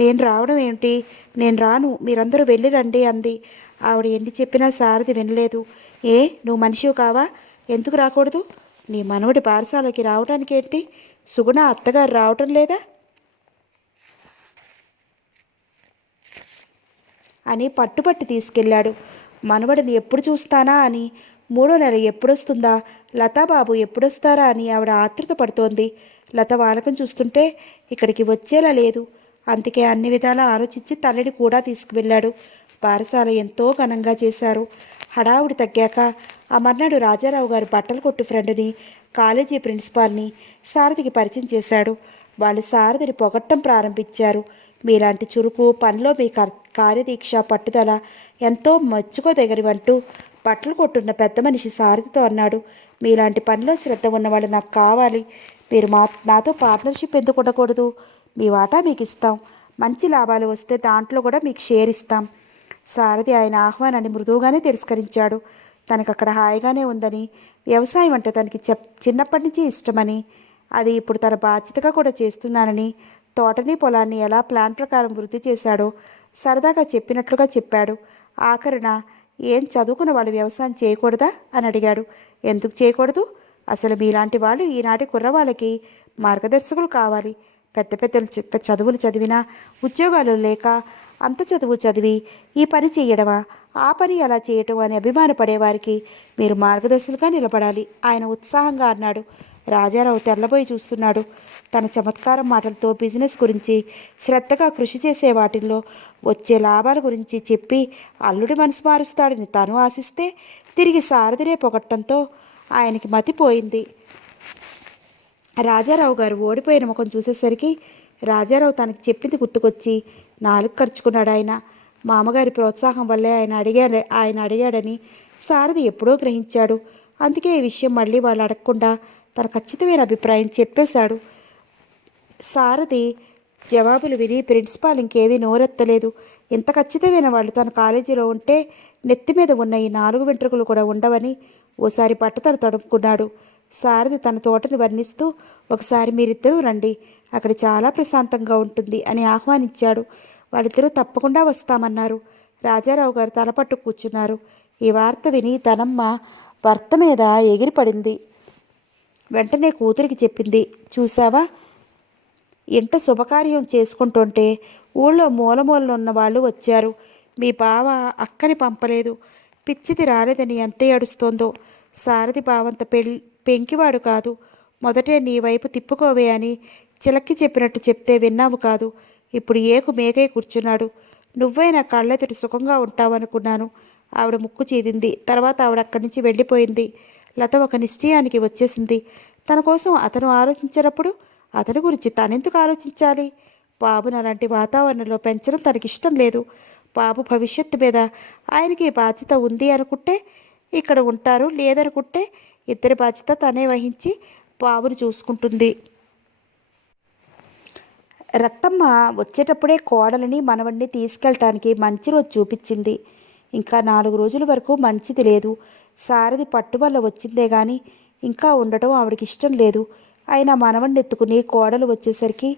నేను రావడం ఏమిటి? నేను రాను, మీరందరూ వెళ్ళి రండి అంది. ఆవిడ ఎన్ని చెప్పినా సారథి వినలేదు. ఏ, నువ్వు మనిషివి కావా? ఎందుకు రాకూడదు? నీ మనవడి బారసాలకి రావడానికి ఏంటి? సుగుణ అత్తగారు రావటం లేదా అని పట్టుపట్టి తీసుకెళ్ళాడు. మనవడిని ఎప్పుడు చూస్తానా అని, 3వ నెల ఎప్పుడొస్తుందా, లతాబాబు ఎప్పుడొస్తారా అని ఆవిడ ఆతృత పడుతోంది. లత వాలకం చూస్తుంటే ఇక్కడికి వచ్చేలా లేదు. అందుకే అన్ని విధాలా ఆలోచించి తల్లిని కూడా తీసుకువెళ్ళాడు. బారసాల ఎంతో ఘనంగా చేశారు. హడావుడి తగ్గాక ఆ మర్నాడు రాజారావు గారు బట్టల కొట్టు ఫ్రెండ్ని, కాలేజీ ప్రిన్సిపాల్ని సారథికి పరిచయం చేశాడు. వాళ్ళు సారథిని పొగట్టం ప్రారంభించారు. మీలాంటి చురుకు, పనిలో మీ కార్యదీక్ష, పట్టుదల ఎంతో మెచ్చుకోదగినవంటూ బట్టలు కొట్టున్న పెద్ద మనిషి సారథితో అన్నాడు. మీలాంటి పనిలో శ్రద్ధ ఉన్నవాళ్ళు నాకు కావాలి. మీరు నాతో పార్ట్నర్షిప్ ఎందుకు ఉండకూడదు? మీ వాటా మీకు ఇస్తాం. మంచి లాభాలు వస్తే దాంట్లో కూడా మీకు షేర్ ఇస్తాం. సారథి ఆయన ఆహ్వానాన్ని మృదువుగానే తిరస్కరించాడు. తనకు అక్కడ హాయిగానే ఉందని, వ్యవసాయం అంటే తనకి చిన్నప్పటి నుంచి ఇష్టమని, అది ఇప్పుడు తన బాధ్యతగా కూడా చేస్తున్నానని, తోటని పొలాన్ని ఎలా ప్లాన్ ప్రకారం వృద్ధి చేశాడో సరదాగా చెప్పినట్లుగా చెప్పాడు. ఆఖరున ఏం చదువుకున్న వాళ్ళు వ్యవసాయం చేయకూడదా అని అడిగాడు. ఎందుకు చేయకూడదు? అసలు మీలాంటి వాళ్ళు ఈనాటి కుర్రవాళ్ళకి మార్గదర్శకులు కావాలి. పెద్ద పెద్ద చదువులు చదివినా ఉద్యోగాలు లేక అంత చదువు చదివి ఈ పని చేయడమా, ఆ పని అలా చేయటం అని అభిమానపడేవారికి మీరు మార్గదర్శకులుగా నిలబడాలి ఆయన ఉత్సాహంగా అన్నాడు. రాజారావు తెల్లబోయి చూస్తున్నాడు. తన చమత్కారం మాటలతో బిజినెస్ గురించి, శ్రద్ధగా కృషి చేసే వాటిల్లో వచ్చే లాభాల గురించి చెప్పి అల్లుడి మనసు మారుస్తాడని తను ఆశిస్తే తిరిగి సారథినే పొగట్టంతో ఆయనకి మతిపోయింది. రాజారావు గారు ఓడిపోయిన ముఖం చూసేసరికి రాజారావు తనకి చెప్పింది గుర్తుకొచ్చి నాలుగు ఖర్చుకున్నాడు. ఆయన మామగారి ప్రోత్సాహం వల్లే ఆయన అడిగాడని సారథి ఎప్పుడో గ్రహించాడు. అందుకే ఈ విషయం మళ్ళీ వాళ్ళు అడగకుండా తన ఖచ్చితమైన అభిప్రాయం చెప్పేశాడు. సారథి జవాబులు విని ప్రిన్సిపాల్ ఇంకేమీ నోరెత్తలేదు. ఇంత ఖచ్చితమైన వాళ్ళు తన కాలేజీలో ఉంటే నెత్తి మీద ఉన్న ఈ 4 వెంట్రుకలు కూడా ఉండవని ఓసారి పట్టుదల తడుపుకున్నాడు. సారథి తన తోటని వర్ణిస్తూ ఒకసారి మీరిద్దరూ రండి, అక్కడ చాలా ప్రశాంతంగా ఉంటుంది అని ఆహ్వానించాడు. వాళ్ళిద్దరూ తప్పకుండా వస్తామన్నారు. రాజారావు గారు తలపట్టు కూర్చున్నారు. ఈ వార్త విని తనమ్మ భర్త మీద ఎగిరిపడింది. వెంటనే కూతురికి చెప్పింది. చూసావా, ఇంట శుభకార్యం చేసుకుంటుంటే ఊళ్ళో మూలమూలనున్న వాళ్ళు వచ్చారు. మీ బావ అక్కని పంపలేదు, పిచ్చిది రాలేదని ఎంత ఏడుస్తోందో. సారథి బావంత పెంకివాడు కాదు. మొదటే నీ వైపు తిప్పుకోవే అని చిలక్కి చెప్పినట్టు చెప్తే విన్నావు కాదు. ఇప్పుడు ఏకు మేకై కూర్చున్నాడు. నువ్వే నా కళ్ళెదుటి సుఖంగా ఉంటావనుకున్నాను. ఆవిడ ముక్కు చీదింది. తర్వాత ఆవిడ అక్కడి నుంచి వెళ్ళిపోయింది. లత ఒక నిశ్చయానికి వచ్చేసింది. తన కోసం అతను ఆలోచించినప్పుడు అతని గురించి తనెందుకు ఆలోచించాలి? బాబును అలాంటి వాతావరణంలో పెంచడం తనకిష్టం లేదు. బాబు భవిష్యత్తు మీద ఆయనకి బాధ్యత ఉంది అనుకుంటే ఇక్కడ ఉంటారు, లేదనుకుంటే ఇద్దరి బాధ్యత తనే వహించి బాబుని చూసుకుంటుంది. రత్తమ్మ వచ్చేటప్పుడే కోడలిని మనవడిని తీసుకెళ్ళటానికి మంచి రోజు చూపించింది. ఇంకా 4 రోజుల వరకు మంచిది లేదు. సారథి పట్టు వల్ల వచ్చిందే కానీ ఇంకా ఉండటం ఆవిడకి ఇష్టం లేదు. అయినా మనవడిని ఎత్తుకుని కోడలు వచ్చేసరికి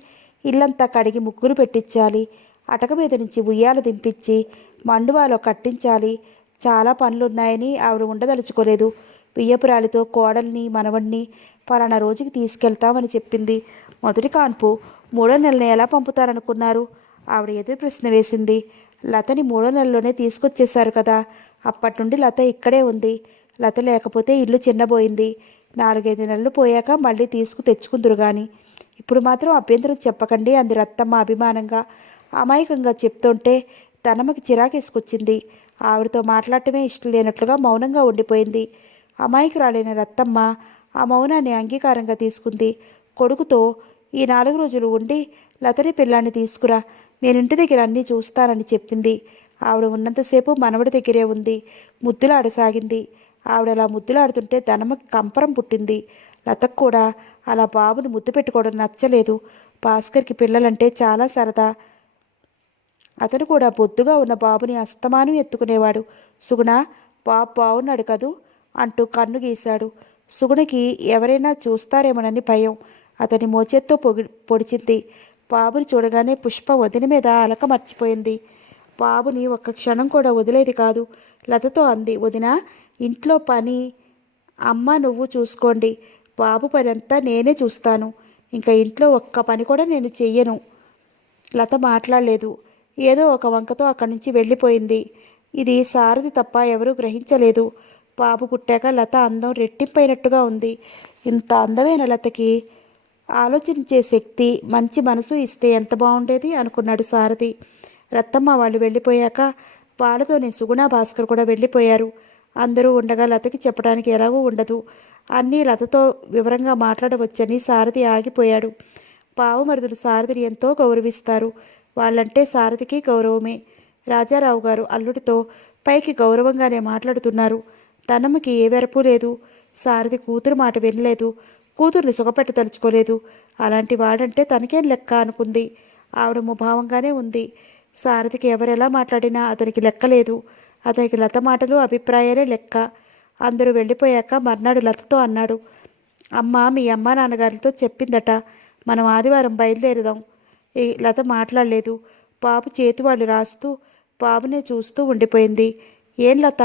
ఇల్లంతా కడిగి ముగ్గురు పెట్టించాలి. అటక మీద నుంచి ఉయ్యాల దింపించి మండువాలో కట్టించాలి. చాలా పనులున్నాయని ఆవిడ ఉండదలుచుకోలేదు. బియ్యపురాలితో కోడల్ని మనవడిని పలానా రోజుకి తీసుకెళ్తామని చెప్పింది. మొదటి కాన్పు 3వ నెలని ఎలా పంపుతారనుకున్నారు? ఆవిడ ఎదురు ప్రశ్న వేసింది. లతని 3వ నెలలోనే తీసుకొచ్చేశారు కదా. అప్పటి నుండి లత ఇక్కడే ఉంది. లత లేకపోతే ఇల్లు చిన్నబోయింది. 4-5 నెలలు పోయాక మళ్ళీ తెచ్చుకుందురు గాని. ఇప్పుడు మాత్రం అభ్యంతరం చెప్పకండి అంది రత్తమ్మ అభిమానంగా. అమాయకంగా చెప్తుంటే తనమ్మకి చిరాకేసుకొచ్చింది. ఆవిడతో మాట్లాడటమే ఇష్టం లేనట్లుగా మౌనంగా ఉండిపోయింది. అమాయకురాలైన రత్తమ్మ ఆ మౌనాన్ని అంగీకారంగా తీసుకుంది. కొడుకుతో ఈ 4 రోజులు ఉండి లతని పిల్లాన్ని తీసుకురా, నేను ఇంటి దగ్గర అన్నీ చూస్తానని చెప్పింది. ఆవిడ ఉన్నంతసేపు మనవడి దగ్గరే ఉంది. ముద్దులాడసాగింది. ఆవిడ అలా ముద్దులాడుతుంటే ధనమ్మకి కంపరం పుట్టింది. లతకు కూడా అలా బాబుని ముద్దు పెట్టుకోవడం నచ్చలేదు. భాస్కర్కి పిల్లలంటే చాలా సరదా. అతను కూడా బొద్దుగా ఉన్న బాబుని అస్తమానం ఎత్తుకునేవాడు. సుగుణ, బాబు బాగున్నాడు కదూ అంటూ కన్ను గీశాడు. సుగుణకి ఎవరైనా చూస్తారేమోనని భయం. అతని మోచేత్తో పొడిచింది. బాబుని చూడగానే పుష్ప వదిన మీద అలక మర్చిపోయింది. బాబుని ఒక్క క్షణం కూడా వదిలేది కాదు. లతతో అంది. వదిన, ఇంట్లో పని అమ్మ నువ్వు చూసుకోండి. బాబు పని అంతా నేనే చూస్తాను. ఇంకా ఇంట్లో ఒక్క పని కూడా నేను చెయ్యను. లత మాట్లాడలేదు. ఏదో ఒక వంకతో అక్కడి నుంచి వెళ్ళిపోయింది. ఇది సారథి తప్ప ఎవరూ గ్రహించలేదు. బాబు పుట్టాక లత అందం రెట్టింపైనట్టుగా ఉంది. ఇంత అందమైన లతకి ఆలోచించే శక్తి, మంచి మనసు ఇస్తే ఎంత బాగుండేది అనుకున్నాడు సారథి. రత్తమ్మ వాళ్ళు వెళ్ళిపోయాక వాళ్ళతోనే సుగుణ భాస్కర్ కూడా వెళ్ళిపోయారు. అందరూ ఉండగా లతకి చెప్పడానికి ఎలాగూ ఉండదు. అన్నీ లతతో వివరంగా మాట్లాడవచ్చని సారథి ఆగిపోయాడు. పావుమరుదులు సారథిని ఎంతో గౌరవిస్తారు. వాళ్ళంటే సారథికి గౌరవమే. రాజారావు గారు అల్లుడితో పైకి గౌరవంగానే మాట్లాడుతున్నారు. తనమ్మకి ఏ వెరపు లేదు. సారథి కూతురు మాట వినలేదు. కూతుర్ని సుఖపెట్టదలుచుకోలేదు. అలాంటి వాడంటే తనకేం లెక్క అనుకుంది. ఆవిడ ముభావంగానే ఉంది. సారథికి ఎవరెలా మాట్లాడినా అతనికి లెక్కలేదు. అతనికి లత మాటలు అభిప్రాయాలే లెక్క. అందరూ వెళ్ళిపోయాక మర్నాడు లతతో అన్నాడు, అమ్మ మీ అమ్మ నాన్నగారితో చెప్పిందట మనం ఆదివారం బయలుదేరుదాం. ఈ లత మాట్లాడలేదు. బాబు చేతివాళ్ళు రాస్తూ బాబునే చూస్తూ ఉండిపోయింది. ఏం లత?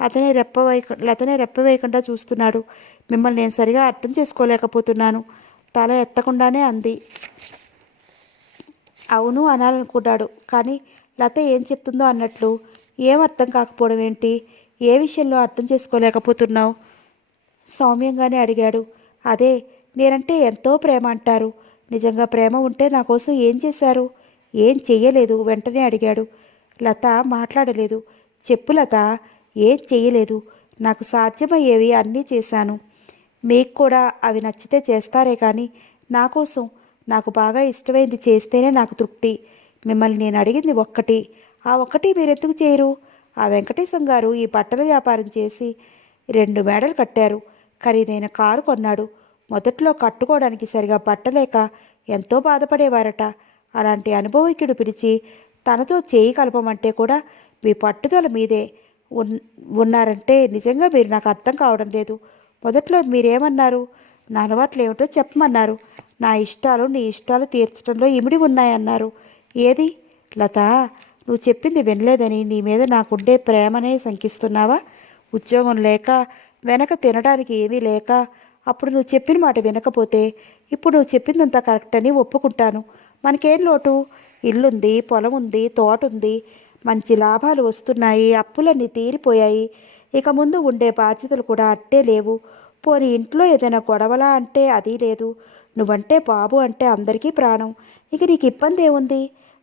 లతనే రెప్పవేయకుండా చూస్తున్నాడు. మిమ్మల్ని నేను సరిగా అర్థం చేసుకోలేకపోతున్నాను. తల ఎత్తకుండానే అంది. అవును అనాలనుకున్నాడు. కానీ లత ఏం చెప్తుందో అన్నట్లు. ఏం అర్థం కాకపోవడం ఏంటి? ఏ విషయంలో అర్థం చేసుకోలేకపోతున్నావు? సౌమ్యంగానే అడిగాడు. అదే, నేనంటే ఎంతో ప్రేమ అంటారు. నిజంగా ప్రేమ ఉంటే నా కోసం ఏం చేశారు? ఏం చెయ్యలేదు. వెంటనే అడిగాడు. లత మాట్లాడలేదు. చెప్పు లత, ఏం చెయ్యలేదు. నాకు సాధ్యమయ్యేవి అన్నీ చేశాను. మీకు కూడా అవి నచ్చితే చేస్తారే కానీ నా కోసం నాకు బాగా ఇష్టమైంది చేస్తేనే నాకు తృప్తి. మిమ్మల్ని నేను అడిగింది ఒక్కటి. ఆ ఒక్కటి మీరెందుకు చేయరు? ఆ వెంకటేశం గారు ఈ బట్టల వ్యాపారం చేసి 2 మేడలు కట్టారు. ఖరీదైన కారు కొన్నాడు. మొదట్లో కట్టుకోవడానికి సరిగా బట్టలేక ఎంతో బాధపడేవారట. అలాంటి అనుభవజ్ఞుడు పిలిచి తనతో చేయి కలపమంటే కూడా మీ పట్టుదల మీదే ఉన్నారంటే నిజంగా మీరు నాకు అర్థం కావడం లేదు. మొదట్లో మీరేమన్నారు? నా అలవాట్లు ఏమిటో చెప్పమన్నారు. నా ఇష్టాలు నీ ఇష్టాలు తీర్చడంలో ఇమిడి ఉన్నాయన్నారు. ఏది? లత, నువ్వు చెప్పింది వినలేదని నీ మీద నాకుండే ప్రేమనే శంకిస్తున్నావా? ఉద్యోగం లేక వెనక తినడానికి ఏమీ లేక అప్పుడు నువ్వు చెప్పిన మాట వినకపోతే ఇప్పుడు నువ్వు చెప్పిందంతా కరెక్ట్ అని ఒప్పుకుంటాను. మనకేం లోటు? ఇల్లుంది, పొలం ఉంది, తోట ఉంది, మంచి లాభాలు వస్తున్నాయి, అప్పులన్నీ తీరిపోయాయి. ఇక ముందు ఉండే బాధ్యతలు కూడా అట్టే లేవు. పోనీ ఇంట్లో ఏదైనా గొడవలా అంటే అది లేదు. నువ్వంటే బాబు అంటే అందరికీ ప్రాణం. ఇక నీకు ఇబ్బంది ఏముంది?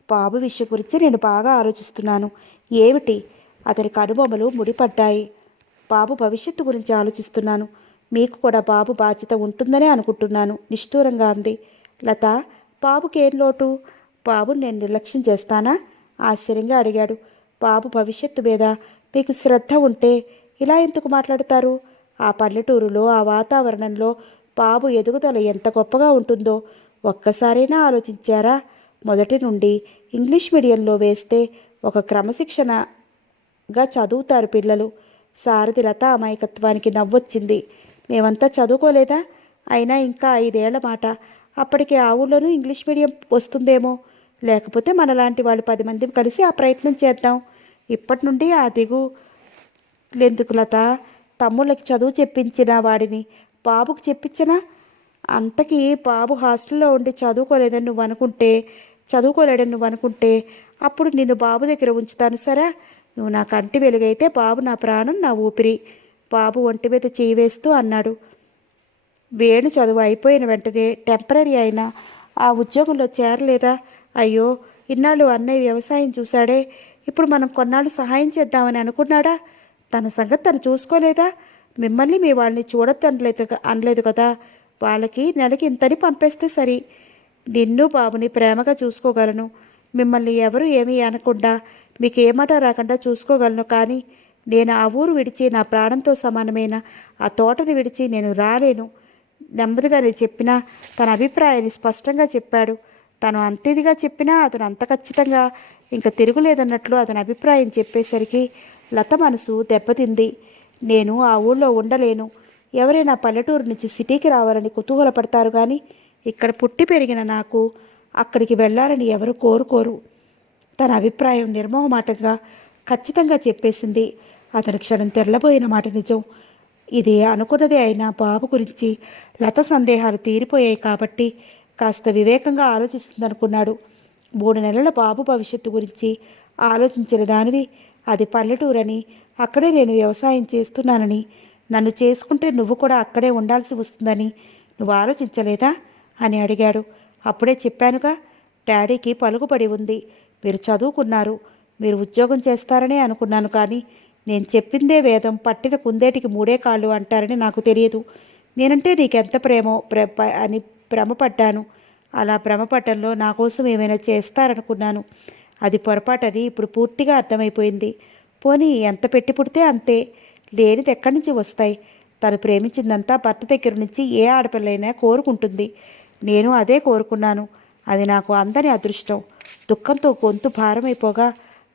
బాబు విషయం గురించి నేను బాగా ఆలోచిస్తున్నాను. ఏమిటి? అతనికి అనుభవములు ముడిపడ్డాయి. బాబు భవిష్యత్తు గురించి ఆలోచిస్తున్నాను. మీకు కూడా బాబు బాధ్యత ఉంటుందనే అనుకుంటున్నాను నిష్ఠూరంగా అంది. లత, బాబుకేం లోటు? బాబుని నేను నిర్లక్ష్యం చేస్తానా? ఆశ్చర్యంగా అడిగాడు. బాబు భవిష్యత్తు మీద మీకు శ్రద్ధ ఉంటే ఇలా ఎందుకు మాట్లాడతారు? ఆ పల్లెటూరులో ఆ వాతావరణంలో బాబు ఎదుగుదల ఎంత గొప్పగా ఉంటుందో ఒక్కసారైనా ఆలోచించారా? మొదటి నుండి ఇంగ్లీష్ మీడియంలో వేస్తే ఒక క్రమశిక్షణగా చదువుతారు పిల్లలు. సారథి లత అమాయకత్వానికి నవ్వొచ్చింది. మేమంతా చదువుకోలేదా? అయినా ఇంకా 5 ఏళ్ల మాట. అప్పటికి ఆ ఊళ్ళోనూ ఇంగ్లీష్ మీడియం వస్తుందేమో. లేకపోతే మనలాంటి వాళ్ళు 10 మంది కలిసి ఆ ప్రయత్నం చేద్దాం. ఇప్పటి నుండి ఆ దిగులెందుకు లత? తమ్ముళ్ళకి చదువు చెప్పించిన వాడిని బాబుకు చెప్పించనా? అంతకీ బాబు హాస్టల్లో ఉండి చదువుకోలేడని నువ్వు అనుకుంటే అప్పుడు నిన్ను బాబు దగ్గర ఉంచుతాను సరే. నువ్వు నా కంటి వెలుగైతే బాబు నా ప్రాణం, నా ఊపిరి. బాబు ఒంటి మీద చేయి వేస్తూ అన్నాడు. వేణు చదువు అయిపోయిన వెంటనే టెంపరీ అయినా ఆ ఉద్యోగంలో చేరలేదా? అయ్యో, ఇన్నాళ్ళు అన్నయ్య వ్యవసాయం చూశాడే, ఇప్పుడు మనం కొన్నాళ్ళు సహాయం చేద్దామని అనుకున్నాడా? తన సంగతి తను చూసుకోలేదా? మిమ్మల్ని మీ వాళ్ళని చూడొద్దు అనలేదు కదా. వాళ్ళకి నెలకి ఇంతని పంపేస్తే సరి. నిన్ను బాబుని ప్రేమగా చూసుకోగలను. మిమ్మల్ని ఎవరు ఏమీ అనకుండా మీకు ఏమాట రాకుండా చూసుకోగలను. కానీ నేను ఆ ఊరు విడిచి నా ప్రాణంతో సమానమైన ఆ తోటని విడిచి నేను రాలేను. నెమ్మదిగానే చెప్పినా తన అభిప్రాయాన్ని స్పష్టంగా చెప్పాడు. తను అంత ఇదిగా చెప్పినా అతను అంత ఖచ్చితంగా ఇంకా తిరుగులేదన్నట్లు అతని అభిప్రాయం చెప్పేసరికి లత మనసు దెబ్బతింది. నేను ఆ ఊళ్ళో ఉండలేను. ఎవరైనా పల్లెటూరు నుంచి సిటీకి రావాలని కుతూహలపడతారు కానీ ఇక్కడ పుట్టి పెరిగిన నాకు అక్కడికి వెళ్ళాలని ఎవరు కోరుకోరు. తన అభిప్రాయం నిర్మోహమాటంగా ఖచ్చితంగా చెప్పేసింది. అతని క్షణం తెల్లబోయిన మాట నిజం. ఇది అనుకున్నదే అయినా బాబు గురించి లత సందేహాలు తీరిపోయాయి కాబట్టి కాస్త వివేకంగా ఆలోచిస్తుందనుకున్నాడు. 3 నెలల బాబు భవిష్యత్తు గురించి ఆలోచించిన దానివి అది పల్లెటూరని, అక్కడే నేను వ్యవసాయం చేస్తున్నానని, నన్ను చేసుకుంటే నువ్వు కూడా అక్కడే ఉండాల్సి వస్తుందని నువ్వు ఆలోచించలేదా అని అడిగాడు. అప్పుడే చెప్పానుగా, డాడీకి పలుకుబడి ఉంది. మీరు చదువుకున్నారు. మీరు ఉద్యోగం చేస్తారనే అనుకున్నాను, కానీ నేను చెప్పిందే వేదం, పట్టిన కుందేటికి మూడే కాళ్ళు అంటారని నాకు తెలియదు. నేనంటే నీకెంత ప్రేమో అని భ్రమపడ్డాను. అలా భ్రమపడ్డంలో నా కోసం ఏమైనా చేస్తారనుకున్నాను. అది పొరపాటని ఇప్పుడు పూర్తిగా అర్థమైపోయింది. పోనీ ఎంత పెట్టి పుడితే అంతే, లేనిది ఎక్కడి నుంచి వస్తాయి? తను ప్రేమించిందంతా భర్త దగ్గర నుంచి ఏ ఆడపిల్లైనా కోరుకుంటుంది. నేను అదే కోరుకున్నాను. అది నాకు అందని అదృష్టం. దుఃఖంతో గొంతు భారమైపోగా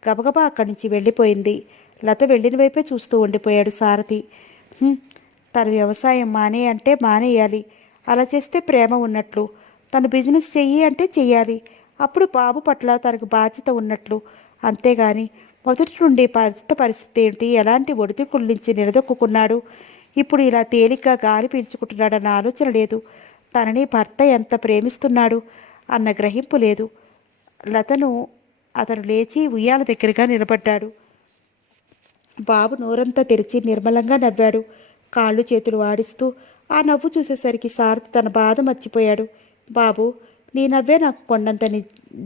గబగబా అక్కడి నుంచి వెళ్ళిపోయింది. లత వెళ్ళిన వైపే చూస్తూ ఉండిపోయాడు సారథి. తను వ్యవసాయం మానే అంటే మానేయాలి. అలా చేస్తే ప్రేమ ఉన్నట్లు. తను బిజినెస్ చెయ్యి అంటే చెయ్యాలి. అప్పుడు బాబు పట్ల తనకు బాధ్యత ఉన్నట్లు. అంతేగాని మొదటి నుండి భర్త పరిస్థితి ఏంటి, ఎలాంటి ఒడిదుడుకుల నుంచి నిలదొక్కున్నాడు, ఇప్పుడు ఇలా తేలిగ్గా గాలి పీల్చుకుంటున్నాడన్న ఆలోచన లేదు. తనని భర్త ఎంత ప్రేమిస్తున్నాడు అన్న గ్రహింపు లేదు. అతను లేచి ఉయ్యాల దగ్గరగా నిలబడ్డాడు. బాబు నోరంతా తెరిచి నిర్మలంగా నవ్వాడు, కాళ్ళు చేతులు ఆడిస్తూ. ఆ నవ్వు చూసేసరికి సారథి తన బాధ మర్చిపోయాడు. బాబు, నీ నవ్వే నాకు కొండంత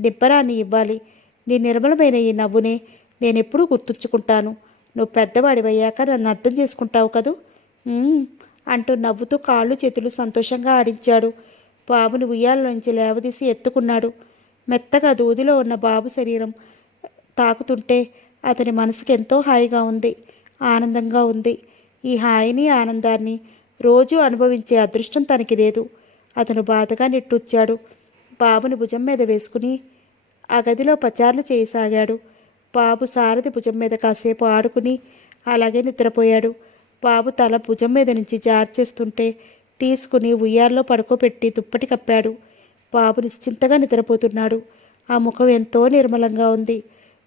నిబ్బరాన్ని ఇవ్వాలి. నీ నిర్మలమైన ఈ నవ్వునే నేనెప్పుడూ గుర్తుంచుకుంటాను. నువ్వు పెద్దవాడివయ్యాక నన్ను అర్థం చేసుకుంటావు కదూ అంటూ నవ్వుతూ కాళ్ళు చేతులు సంతోషంగా ఆడించాడు. బాబుని ఉయ్యాలలోంచి లేవదీసి ఎత్తుకున్నాడు. మెత్తగా దూదిలో ఉన్న బాబు శరీరం తాకుతుంటే అతని మనసుకు ఎంతో హాయిగా ఉంది, ఆనందంగా ఉంది. ఈ హాయిని ఆనందాన్ని రోజూ అనుభవించే అదృష్టం తనకి లేదు. అతను బాధగా నిట్టూర్చాడు. బాబుని భుజం మీద వేసుకుని ఆ గదిలో పచార్లు చేయసాగాడు. బాబు సారథి భుజం మీద కాసేపు ఆడుకుని అలాగే నిద్రపోయాడు. బాబు తల భుజం మీద నుంచి జార్చేస్తుంటే తీసుకుని ఉయ్యాల్లో పడుకోబెట్టి దుప్పటి కప్పాడు. బాబు నిశ్చింతగా నిద్రపోతున్నాడు. ఆ ముఖం ఎంతో నిర్మలంగా ఉంది.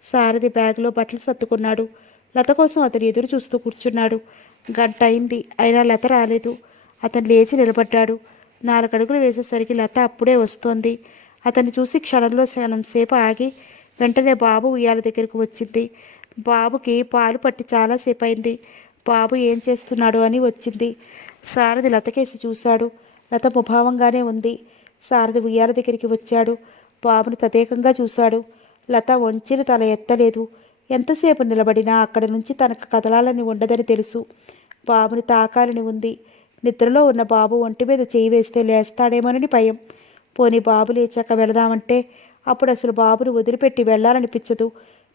సారథి బ్యాగ్లో బట్టలు సర్దుకున్నాడు. లత కోసం అతను ఎదురు చూస్తూ కూర్చున్నాడు. గంట అయింది, అయినా లత రాలేదు. అతను లేచి నిలబడ్డాడు. 4 అడుగులు వేసేసరికి లత అప్పుడే వస్తోంది. అతన్ని చూసి క్షణం సేపు ఆగి వెంటనే బాబు ఉయ్యాల దగ్గరకు వచ్చింది. బాబుకి పాలు పట్టి చాలాసేపు అయింది. బాబు ఏం చేస్తున్నాడు అని వచ్చింది. సారథి లతకేసి చూశాడు. లత ముభావంగానే ఉంది. సారథి ఉయ్యాల దగ్గరికి వచ్చాడు. బాబుని తదేకంగా చూశాడు. లత వంచిన తల ఎత్తలేదు. ఎంతసేపు నిలబడినా అక్కడి నుంచి తనకు కదలాలని ఉండదని తెలుసు. బాబుని తాకాలని ఉంది. నిద్రలో ఉన్న బాబు ఒంటి మీద చేయి వేస్తే లేస్తాడేమోనని భయం. పోనీ బాబు లేచాక వెళదామంటే అప్పుడు అసలు బాబును వదిలిపెట్టి వెళ్ళాలనిపించదు.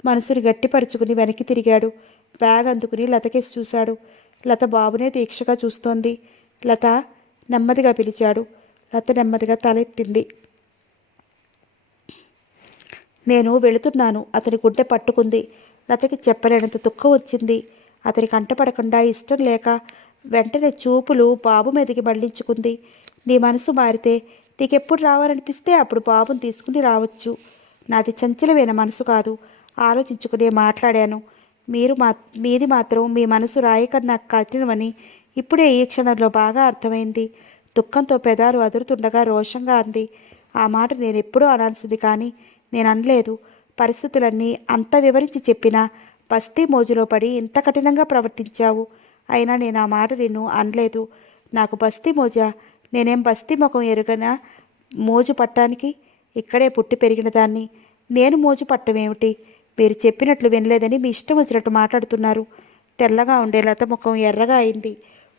మనసుని గట్టిపరుచుకుని వెనక్కి తిరిగాడు. బ్యాగ్ అందుకుని లతకేసి చూశాడు. లత బాబునే దీక్షగా చూస్తోంది. లత, నెమ్మదిగా పిలిచాడు. లత నెమ్మదిగా తలెత్తింది. నేను వెళుతున్నాను. అతని గుండె పట్టుకుంది. లతకి చెప్పలేనంత దుఃఖం వచ్చింది. అతని కంటపడకుండా ఇష్టం లేక వెంటనే చూపులు బాబు మీదకి మళ్లించుకుంది. నీ మనసు మారితే నీకెప్పుడు రావాలనిపిస్తే అప్పుడు బాబుని తీసుకుని రావచ్చు. నాది చంచలమైన మనసు కాదు, ఆలోచించుకునే మాట్లాడాను. మీది మాత్రం మీ మనసు రాయి కన్నా కఠినమని ఇప్పుడే ఈ క్షణంలో బాగా అర్థమైంది. దుఃఖంతో పెదాలు అదురుతుండగా రోషంగా అంది. ఆ మాట నేను ఎప్పుడూ అనాల్సింది, కానీ నేను అనలేదు. పరిస్థితులన్నీ అంత వివరించి చెప్పినా బస్తీ మోజులో పడి ఇంత కఠినంగా ప్రవర్తించావు. అయినా నేను ఆ మాట నిన్ను అనలేదు. నాకు బస్తీ మోజా? నేనేం బస్తీ ముఖం ఎరుగనా మోజు పట్టానికి? ఇక్కడే పుట్టి పెరిగిన దాన్ని నేను మోజు పట్టమేమిటి? మీరు చెప్పినట్లు వినలేదని మీ ఇష్టం వచ్చినట్టు మాట్లాడుతున్నారు. తెల్లగా ఉండే లత ముఖం ఎర్రగా అయింది.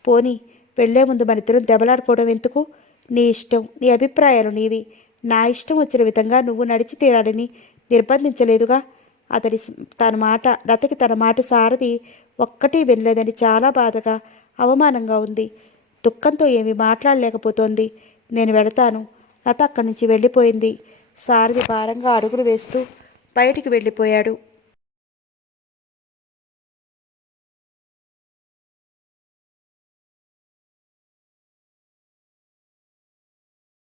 పోనీ వెళ్లే ముందు మనిద్దరం దెబ్బలాడుకోవడం ఎందుకు? నీ ఇష్టం, నీ అభిప్రాయాలు నీవి. నా ఇష్టం వచ్చిన విధంగా నువ్వు నడిచి తీరాలని నిర్బంధించలేదుగా. తన మాట సారథి ఒక్కటి వినలేదని చాలా బాధగా, అవమానంగా ఉంది. దుఃఖంతో ఏమీ మాట్లాడలేకపోతోంది. నేను వెళతాను. లత అక్కడి నుంచి వెళ్ళిపోయింది. సారథి భారంగా అడుగులు వేస్తూ బయటికి వెళ్ళిపోయాడు.